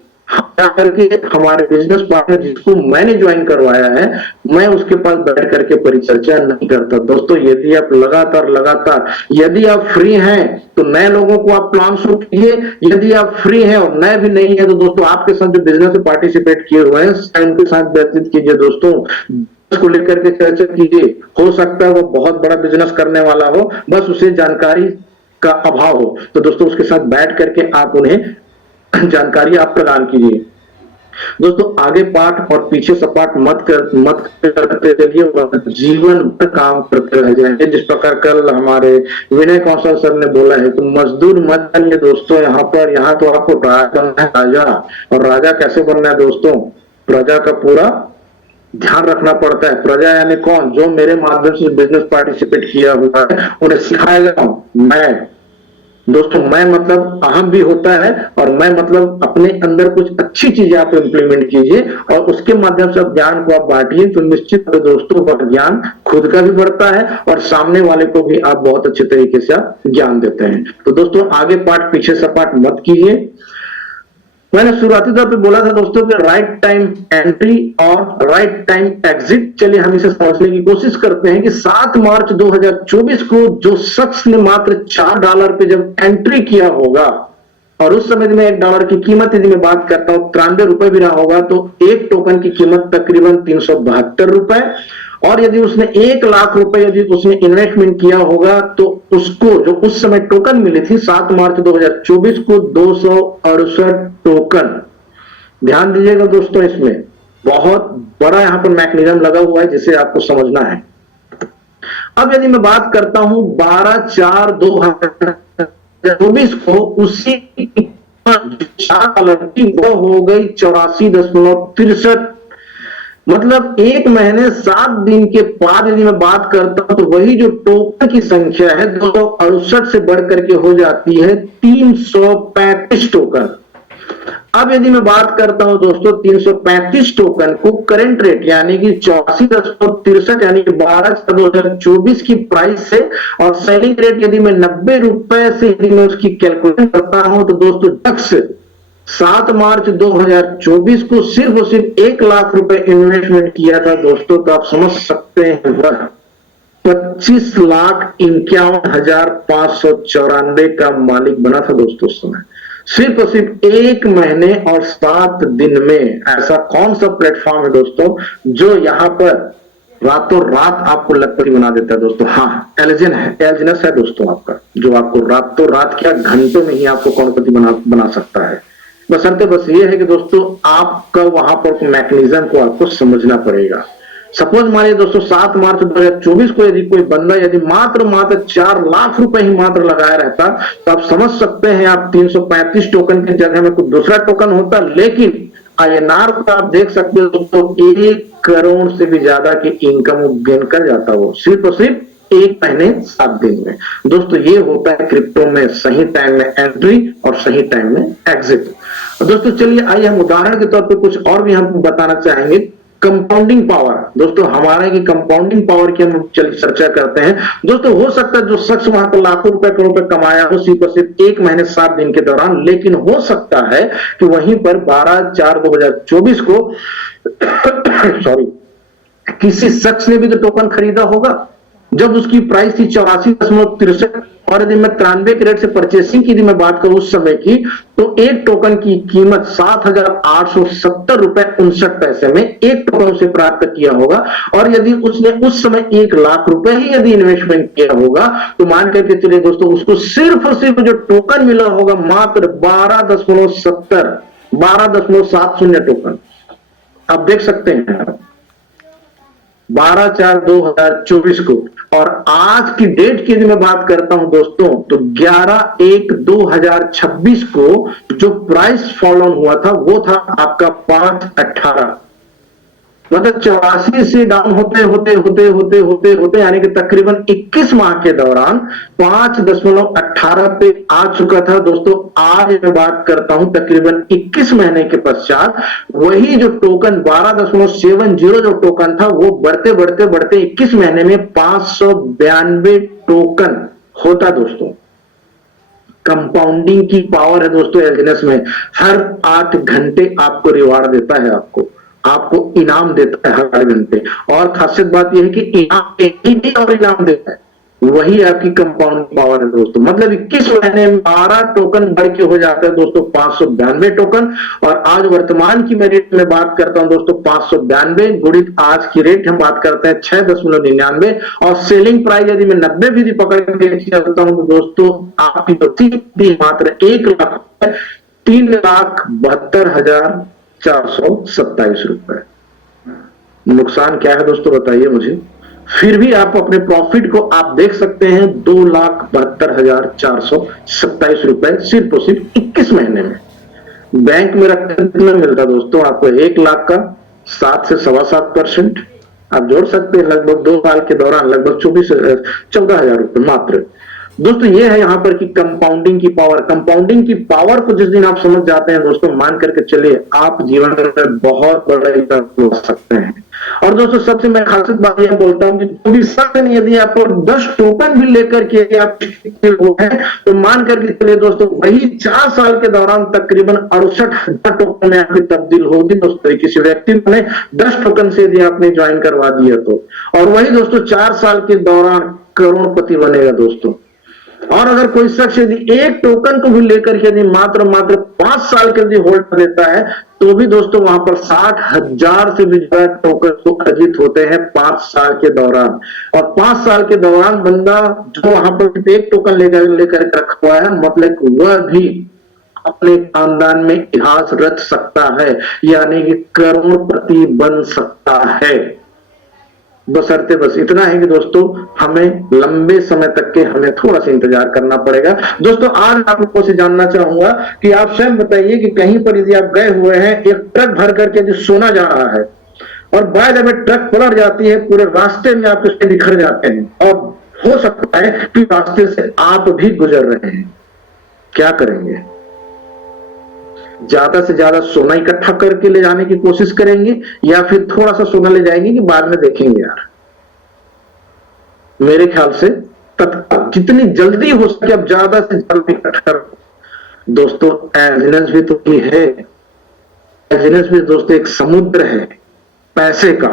करके हमारे बिजनेस पार्टनर जिसको मैंने ज्वाइन करवाया है, मैं उसके पास बैठ करके परिचर्चा नहीं करता। दोस्तों यदि आप लगातार यदि आप फ्री हैं तो नए लोगों को आप प्लान शुरू कीजिए। यदि आप फ्री हैं और नए भी नहीं है तो दोस्तों आपके साथ जो बिजनेस में पार्टिसिपेट किए हुए हैं उनके साथ बातचीत कीजिए दोस्तों, को लेकर के चर्चा कीजिए। हो सकता है वो बहुत बड़ा बिजनेस करने वाला हो, बस उसे जानकारी का अभाव हो, तो दोस्तों उसके साथ बैठ करके आप उन्हें जानकारी आप प्रदान कीजिए। दोस्तों आगे पाठ और पीछे सपाट मत करते चलिए, जीवन भर काम करते रह जाएंगे। जिस प्रकार कल हमारे विनय कौशल सर ने बोला है तो मजदूर मत बनिए दोस्तों। यहाँ तो आपको बनना है राजा, और राजा कैसे बनना है दोस्तों? प्रजा का पूरा ध्यान रखना पड़ता है। प्रजा यानी कौन? जो मेरे माध्यम से बिजनेस पार्टिसिपेट किया हुआ है उन्हें सिखाएगा मैं। दोस्तों मैं मतलब अहम भी होता है, और मैं मतलब अपने अंदर कुछ अच्छी चीजें आप इंप्लीमेंट कीजिए और उसके माध्यम से आप ज्ञान को आप बांटिए, तो निश्चित दोस्तों का ज्ञान खुद का भी बढ़ता है और सामने वाले को भी आप बहुत अच्छे तरीके से आप ज्ञान देते हैं। तो दोस्तों आगे पाठ पीछे सपाट मत कीजिए। मैंने शुरुआती तौर पे बोला था दोस्तों कि राइट टाइम एंट्री और राइट टाइम एग्जिट। चलिए हम इसे समझने की कोशिश करते हैं कि 7 मार्च 2024 को जो शख्स ने मात्र $4 पे जब एंट्री किया होगा, और उस समय में $1 की कीमत यदि मैं बात करता हूं 93 रुपए भी रहा होगा, तो 1 टोकन की कीमत तकरीबन 372 रुपए। और यदि उसने 1 लाख रुपए यदि उसने इन्वेस्टमेंट किया होगा तो उसको जो उस समय टोकन मिली थी 7 मार्च 2024 को 268 टोकन। ध्यान दीजिएगा दोस्तों, इसमें बहुत बड़ा यहां पर मैकेनिज्म लगा हुआ है जिसे आपको समझना है। अब यदि मैं बात करता हूं 12/4/2024 को, उसी वो हो गई 84.63। मतलब 1 महीने 7 दिन के बाद यदि मैं बात करता हूं तो वही जो टोकन की संख्या है 268 से बढ़ करके हो जाती है 335 टोकन। अब यदि मैं बात करता हूं दोस्तों 335 टोकन को करंट रेट यानी कि 84.63 यानी कि 12/2024 की प्राइस से, और सेलिंग रेट यदि मैं 90 रुपए से यदि मैं उसकी कैलकुलेशन करता हूं तो दोस्तों डक्स 7 मार्च 2024 को सिर्फ और सिर्फ 1 लाख रुपए इन्वेस्टमेंट किया था दोस्तों, तो आप समझ सकते हैं वह 25,51,594 का मालिक बना था दोस्तों उस समय, सिर्फ और सिर्फ 1 महीने और 7 दिन में। ऐसा कौन सा प्लेटफॉर्म है दोस्तों जो यहां पर रातों रात आपको लखपति बना देता है दोस्तों? हाँ, एलिजनस है दोस्तों आपका, जो आपको रातों रात क्या घंटों में ही आपको करोड़पति बना सकता है। बसंते बस ये है कि दोस्तों आपका वहां पर मैकेनिज्म को आपको समझना पड़ेगा। सपोज मानिए दोस्तों 7 मार्च 2024 को यदि कोई बंदा यदि मात्र 4 लाख रुपए ही मात्र लगाया रहता, तो आप समझ सकते हैं आप 335 टोकन की जगह में कुछ दूसरा टोकन होता, लेकिन INR को आप देख सकते हो दोस्तों 1 करोड़ से भी ज्यादा की इनकम गेन कर जाता वो सिर्फ और सिर्फ 1 महीने 7 दिन में। दोस्तों ये होता है क्रिप्टो में सही टाइम में एंट्री और सही टाइम में एग्जिट। दोस्तों चलिए आइए हम उदाहरण के तौर पे कुछ और भी हम बताना चाहेंगे। कंपाउंडिंग पावर दोस्तों, हमारे की कंपाउंडिंग पावर की हम चर्चा करते हैं दोस्तों। हो सकता है जो शख्स वहां पर लाखों रुपए करोड़ रुपए कमाया हो सिर्फ और सिर्फ 1 महीने 7 दिन के दौरान, लेकिन हो सकता है कि वहीं पर 12/4/2024 को सॉरी किसी शख्स ने भी तो टोकन खरीदा होगा जब उसकी प्राइस थी 84.63, और यदि मैं 93 के रेट से परचेसिंग की मैं बात करूं उस समय की, तो एक टोकन की कीमत 7,870 रुपए 59 पैसे में एक टोकन से प्राप्त किया होगा। और यदि उसने उस समय 1 लाख रुपए ही यदि इन्वेस्टमेंट किया होगा, तो मान करके चलिए दोस्तों उसको सिर्फ और सिर्फ जो टोकन मिला होगा मात्र 12.70 टोकन। आप देख सकते हैं 12/4/2024 को, और आज की डेट की यदि मैं बात करता हूं दोस्तों तो 11/1/2026 को जो प्राइस फॉलो हुआ था वो था आपका 5/18, मतलब 84 से डाउन होते होते होते होते होते होते यानी कि तकरीबन 21 माह के दौरान 5.18 पे आ चुका था दोस्तों। आज मैं बात करता हूं तकरीबन 21 महीने के पश्चात वही जो टोकन 12.70 जो टोकन था वो बढ़ते बढ़ते बढ़ते 21 महीने में 592 टोकन होता दोस्तों। कंपाउंडिंग की पावर है दोस्तों एलजीएनएस में, हर 8 घंटे आपको रिवार्ड देता है, आपको इनाम देता है हर घंटे। और खासियत बात यह है कि इनाम एक और इनाम देता है, वही आपकी कंपाउंड पावर है दोस्तों। मतलब 21 महीने में 12 टोकन बढ़ के हो जाता है दोस्तों 592 टोकन। और आज वर्तमान की मैं रेट में बात करता हूं दोस्तों 592 गुणित आज की रेट हम बात करते हैं 6.99, और सेलिंग प्राइस यदि मैं 90 भी पकड़ के चलता हूं तो दोस्तों आपकी तो मात्र 1 लाख 3,72,427 रुपए। नुकसान क्या है दोस्तों बताइए मुझे? फिर भी आप अपने प्रॉफिट को आप देख सकते हैं 2,72,427 रुपए सिर्फ और सिर्फ 21 महीने में। बैंक में रखकर कितना मिलता दोस्तों आपको? 1 लाख का 7 से 7.25% आप जोड़ सकते हैं, लगभग 2 साल के दौरान लगभग 14,000 रुपए मात्र। दोस्तों ये है यहां पर कि कंपाउंडिंग की पावर। कंपाउंडिंग की पावर को जिस दिन आप समझ जाते हैं दोस्तों, मान करके चलिए आप जीवन में बहुत बड़ा हो सकते हैं। और दोस्तों सबसे मैं खासियत बात यह बोलता हूं कि कोई शख्स नहीं, यदि आप 10 टोकन भी लेकर के आप हैं तो मान करके चलिए दोस्तों वही 4 साल के दौरान तकरीबन 68,000 टोकन में आपकी तब्दील होगी दोस्तों। किसी व्यक्ति ने 10 टोकन से यदि आपने ज्वाइन करवा दिया तो, और वही दोस्तों 4 साल के दौरान करोड़पति बनेगा दोस्तों। और अगर कोई शख्स यदि 1 टोकन को भी लेकर के यदि मात्र 5 साल के लिए होल्ड कर देता है तो भी दोस्तों वहां पर 60,000 से भी ज्यादा टोकन को अर्जित होते हैं 5 साल के दौरान। और 5 साल के दौरान बंदा जो वहां पर 1 टोकन लेकर रखा हुआ है, मतलब वह भी अपने खानदान में इतिहास रच सकता है, यानी कि करोड़पति बन सकता है। बशर्ते बस इतना है कि दोस्तों हमें लंबे समय तक के हमें थोड़ा सा इंतजार करना पड़ेगा। दोस्तों आज आप लोगों से जानना चाहूंगा कि आप स्वयं बताइए कि कहीं पर यदि आप गए हुए हैं, एक ट्रक भर करके यदि सोना जा रहा है और बाद में ट्रक पलट जाती है, पूरे रास्ते में आप उससे बिखर जाते हैं, और हो सकता है कि रास्ते से आप भी गुजर रहे हैं, क्या करेंगे? ज्यादा से ज्यादा सोना इकट्ठा करके ले जाने की कोशिश करेंगे, या फिर थोड़ा सा सोना ले जाएंगे कि बाद में देखेंगे यार? मेरे ख्याल से तत्काल जितनी जल्दी हो सके अब ज्यादा से ज्यादा इकट्ठा करो। दोस्तों बिजनेस भी तो ये है, बिजनेस भी दोस्तों एक समुद्र है पैसे का।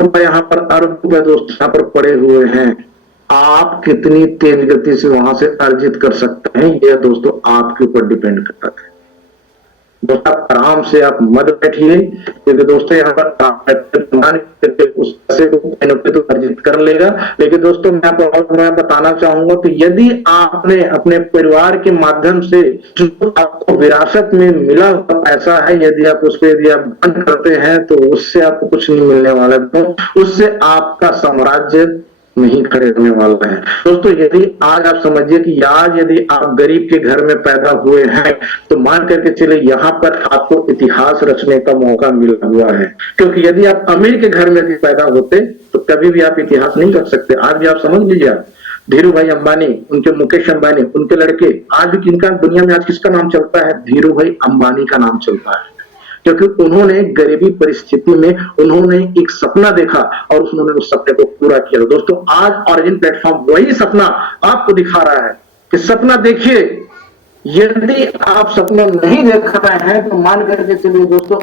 तो यहाँ पर अरब रुपए दोस्त यहाँ पर पड़े हुए हैं, आप कितनी तेज गति से वहां से अर्जित कर सकते हैं यह दोस्तों आपके ऊपर डिपेंड करता है। दोस्तों आराम से आप मत बैठिए, क्योंकि दोस्तों यहाँ पर उस पैसे को तो अर्जित कर लेगा। लेकिन दोस्तों मैं बताना चाहूंगा कि यदि आपने अपने परिवार के माध्यम से जो आपको विरासत में मिला हुआ पैसा है, यदि आप उसको यदि आप बंद करते हैं तो उससे आपको कुछ नहीं मिलने वाला, तो उससे आपका साम्राज्य नहीं खड़े होने वाला है। दोस्तों यदि आज आप समझिए कि आज यदि आप गरीब के घर में पैदा हुए हैं तो मान करके चले यहाँ पर आपको इतिहास रचने का मौका मिला हुआ है, क्योंकि यदि आप अमीर के घर में भी पैदा होते तो कभी भी आप इतिहास नहीं कर सकते। आज भी आप समझ लीजिए, आप धीरू भाई अंबानी, उनके मुकेश अंबानी, उनके लड़के, आज भी किनका दुनिया में आज किसका नाम चलता है? धीरू भाई अंबानी का नाम चलता है, क्योंकि उन्होंने गरीबी परिस्थिति में उन्होंने एक सपना देखा और उन्होंने उस सपने को पूरा किया। दोस्तों आज ऑरिजिन प्लेटफॉर्म वही सपना आपको दिखा रहा है कि सपना देखिए। यदि आप सपना नहीं देख रहे हैं तो मान करके चलिए दोस्तों,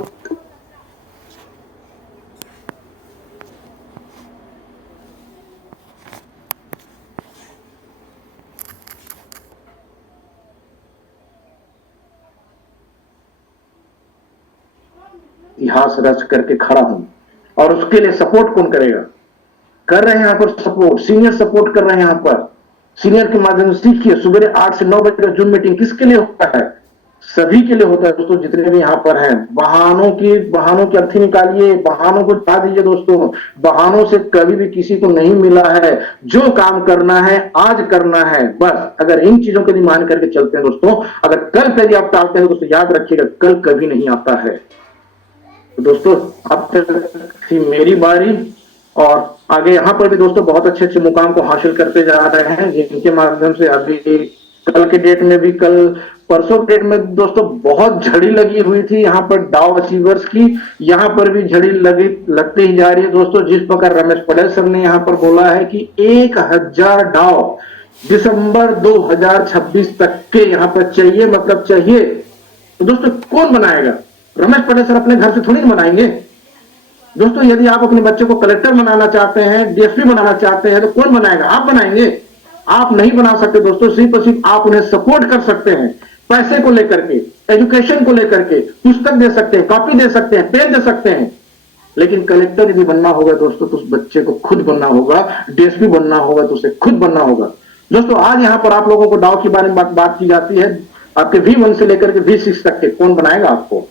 इतिहास रच करके खड़ा हूं, और उसके लिए सपोर्ट कौन करेगा? कर रहे हैं यहाँ पर सपोर्ट, सीनियर सपोर्ट कर रहे हैं यहाँ पर। सीनियर के माध्यम से सीखिए। सुबह 8 से 9 बजे का जूम मीटिंग किसके लिए होता है? सभी के लिए होता है दोस्तों, जितने भी यहाँ पर हैं। बहानों की अर्थी निकालिए, बहानों को हटा दीजिए दोस्तों। बहानों से कभी भी किसी को नहीं मिला है। जो काम करना है आज करना है बस। अगर इन चीजों को मान करके चलते हैं दोस्तों, अगर कल पे भी आप टालते हैं दोस्तों, याद रखिएगा कल कभी नहीं आता है। तो दोस्तों अब तक थी मेरी बारी, और आगे यहाँ पर भी दोस्तों बहुत अच्छे अच्छे मुकाम को हासिल करते जा रहे हैं, जिनके माध्यम से अभी कल के डेट में भी, कल परसों डेट में दोस्तों बहुत झड़ी लगी हुई थी यहाँ पर डाउ अचीवर्स की। यहाँ पर भी झड़ी लगती ही जा रही है दोस्तों। जिस प्रकार रमेश पटेल सर ने यहाँ पर बोला है कि 1000 डाउ दिसंबर 2026 तक के यहाँ पर चाहिए, मतलब चाहिए। तो दोस्तों कौन बनाएगा? रमेश पटेल सर अपने घर से थोड़ी बनाएंगे दोस्तों। यदि आप अपने बच्चे को कलेक्टर बनाना चाहते हैं, डीएसपी बनाना चाहते हैं, तो कौन बनाएगा? आप बनाएंगे? आप नहीं बना सकते दोस्तों। सिर्फ और सिर्फ आप उन्हें सपोर्ट कर सकते हैं, पैसे को लेकर के, एजुकेशन को लेकर के। पुस्तक दे सकते हैं, कॉपी दे सकते हैं, पेन दे सकते हैं, लेकिन कलेक्टर यदि बनना होगा दोस्तों तो उस बच्चे को खुद बनना होगा। डीएसपी बनना होगा तो उसे खुद बनना होगा। दोस्तों आज यहाँ पर आप लोगों को डाउ के बारे में बात की जाती है, आपके V1 से लेकर के V6 तक के। कौन बनाएगा आपको?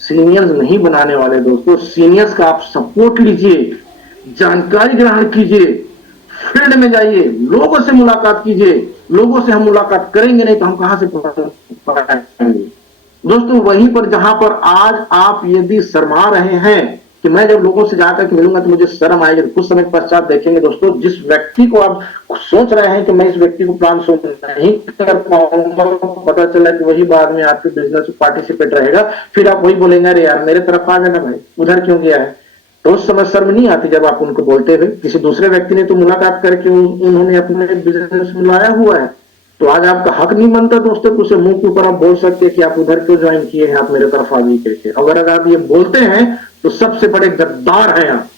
सीनियर्स नहीं बनाने वाले दोस्तों। सीनियर्स का आप सपोर्ट लीजिए, जानकारी ग्रहण कीजिए, फील्ड में जाइए, लोगों से मुलाकात कीजिए। लोगों से हम मुलाकात करेंगे नहीं तो हम कहां से पढ़ाएंगे दोस्तों? वहीं पर जहां पर आज आप यदि शर्मा रहे हैं कि मैं जब लोगों से जाकर के मिलूंगा तो मुझे शर्म आएगी, तो कुछ समय पश्चात देखेंगे दोस्तों, जिस व्यक्ति को आप सोच रहे हैं कि मैं इस व्यक्ति को प्लान शो नहीं कर पाऊंगा, पता चला कि वही बाद में आपके बिजनेस में पार्टिसिपेट रहेगा। फिर आप वही बोलेंगे अरे यार मेरे तरफ आ गया ना भाई, उधर क्यों गया है? तो उस समय शर्म नहीं आती जब आप उनको बोलते हुए। किसी दूसरे व्यक्ति ने तो मुलाकात करके उन्होंने अपने बिजनेस में लाया हुआ है, तो आज आपका हक नहीं बनता दोस्तों, उसे मुंह के ऊपर आप बोल सकते हैं कि आप उधर क्यों ज्वाइन किए हैं, आप मेरे तरफ आ गए। अगर आप ये बोलते हैं तो सबसे बड़े गद्दार हैं आप।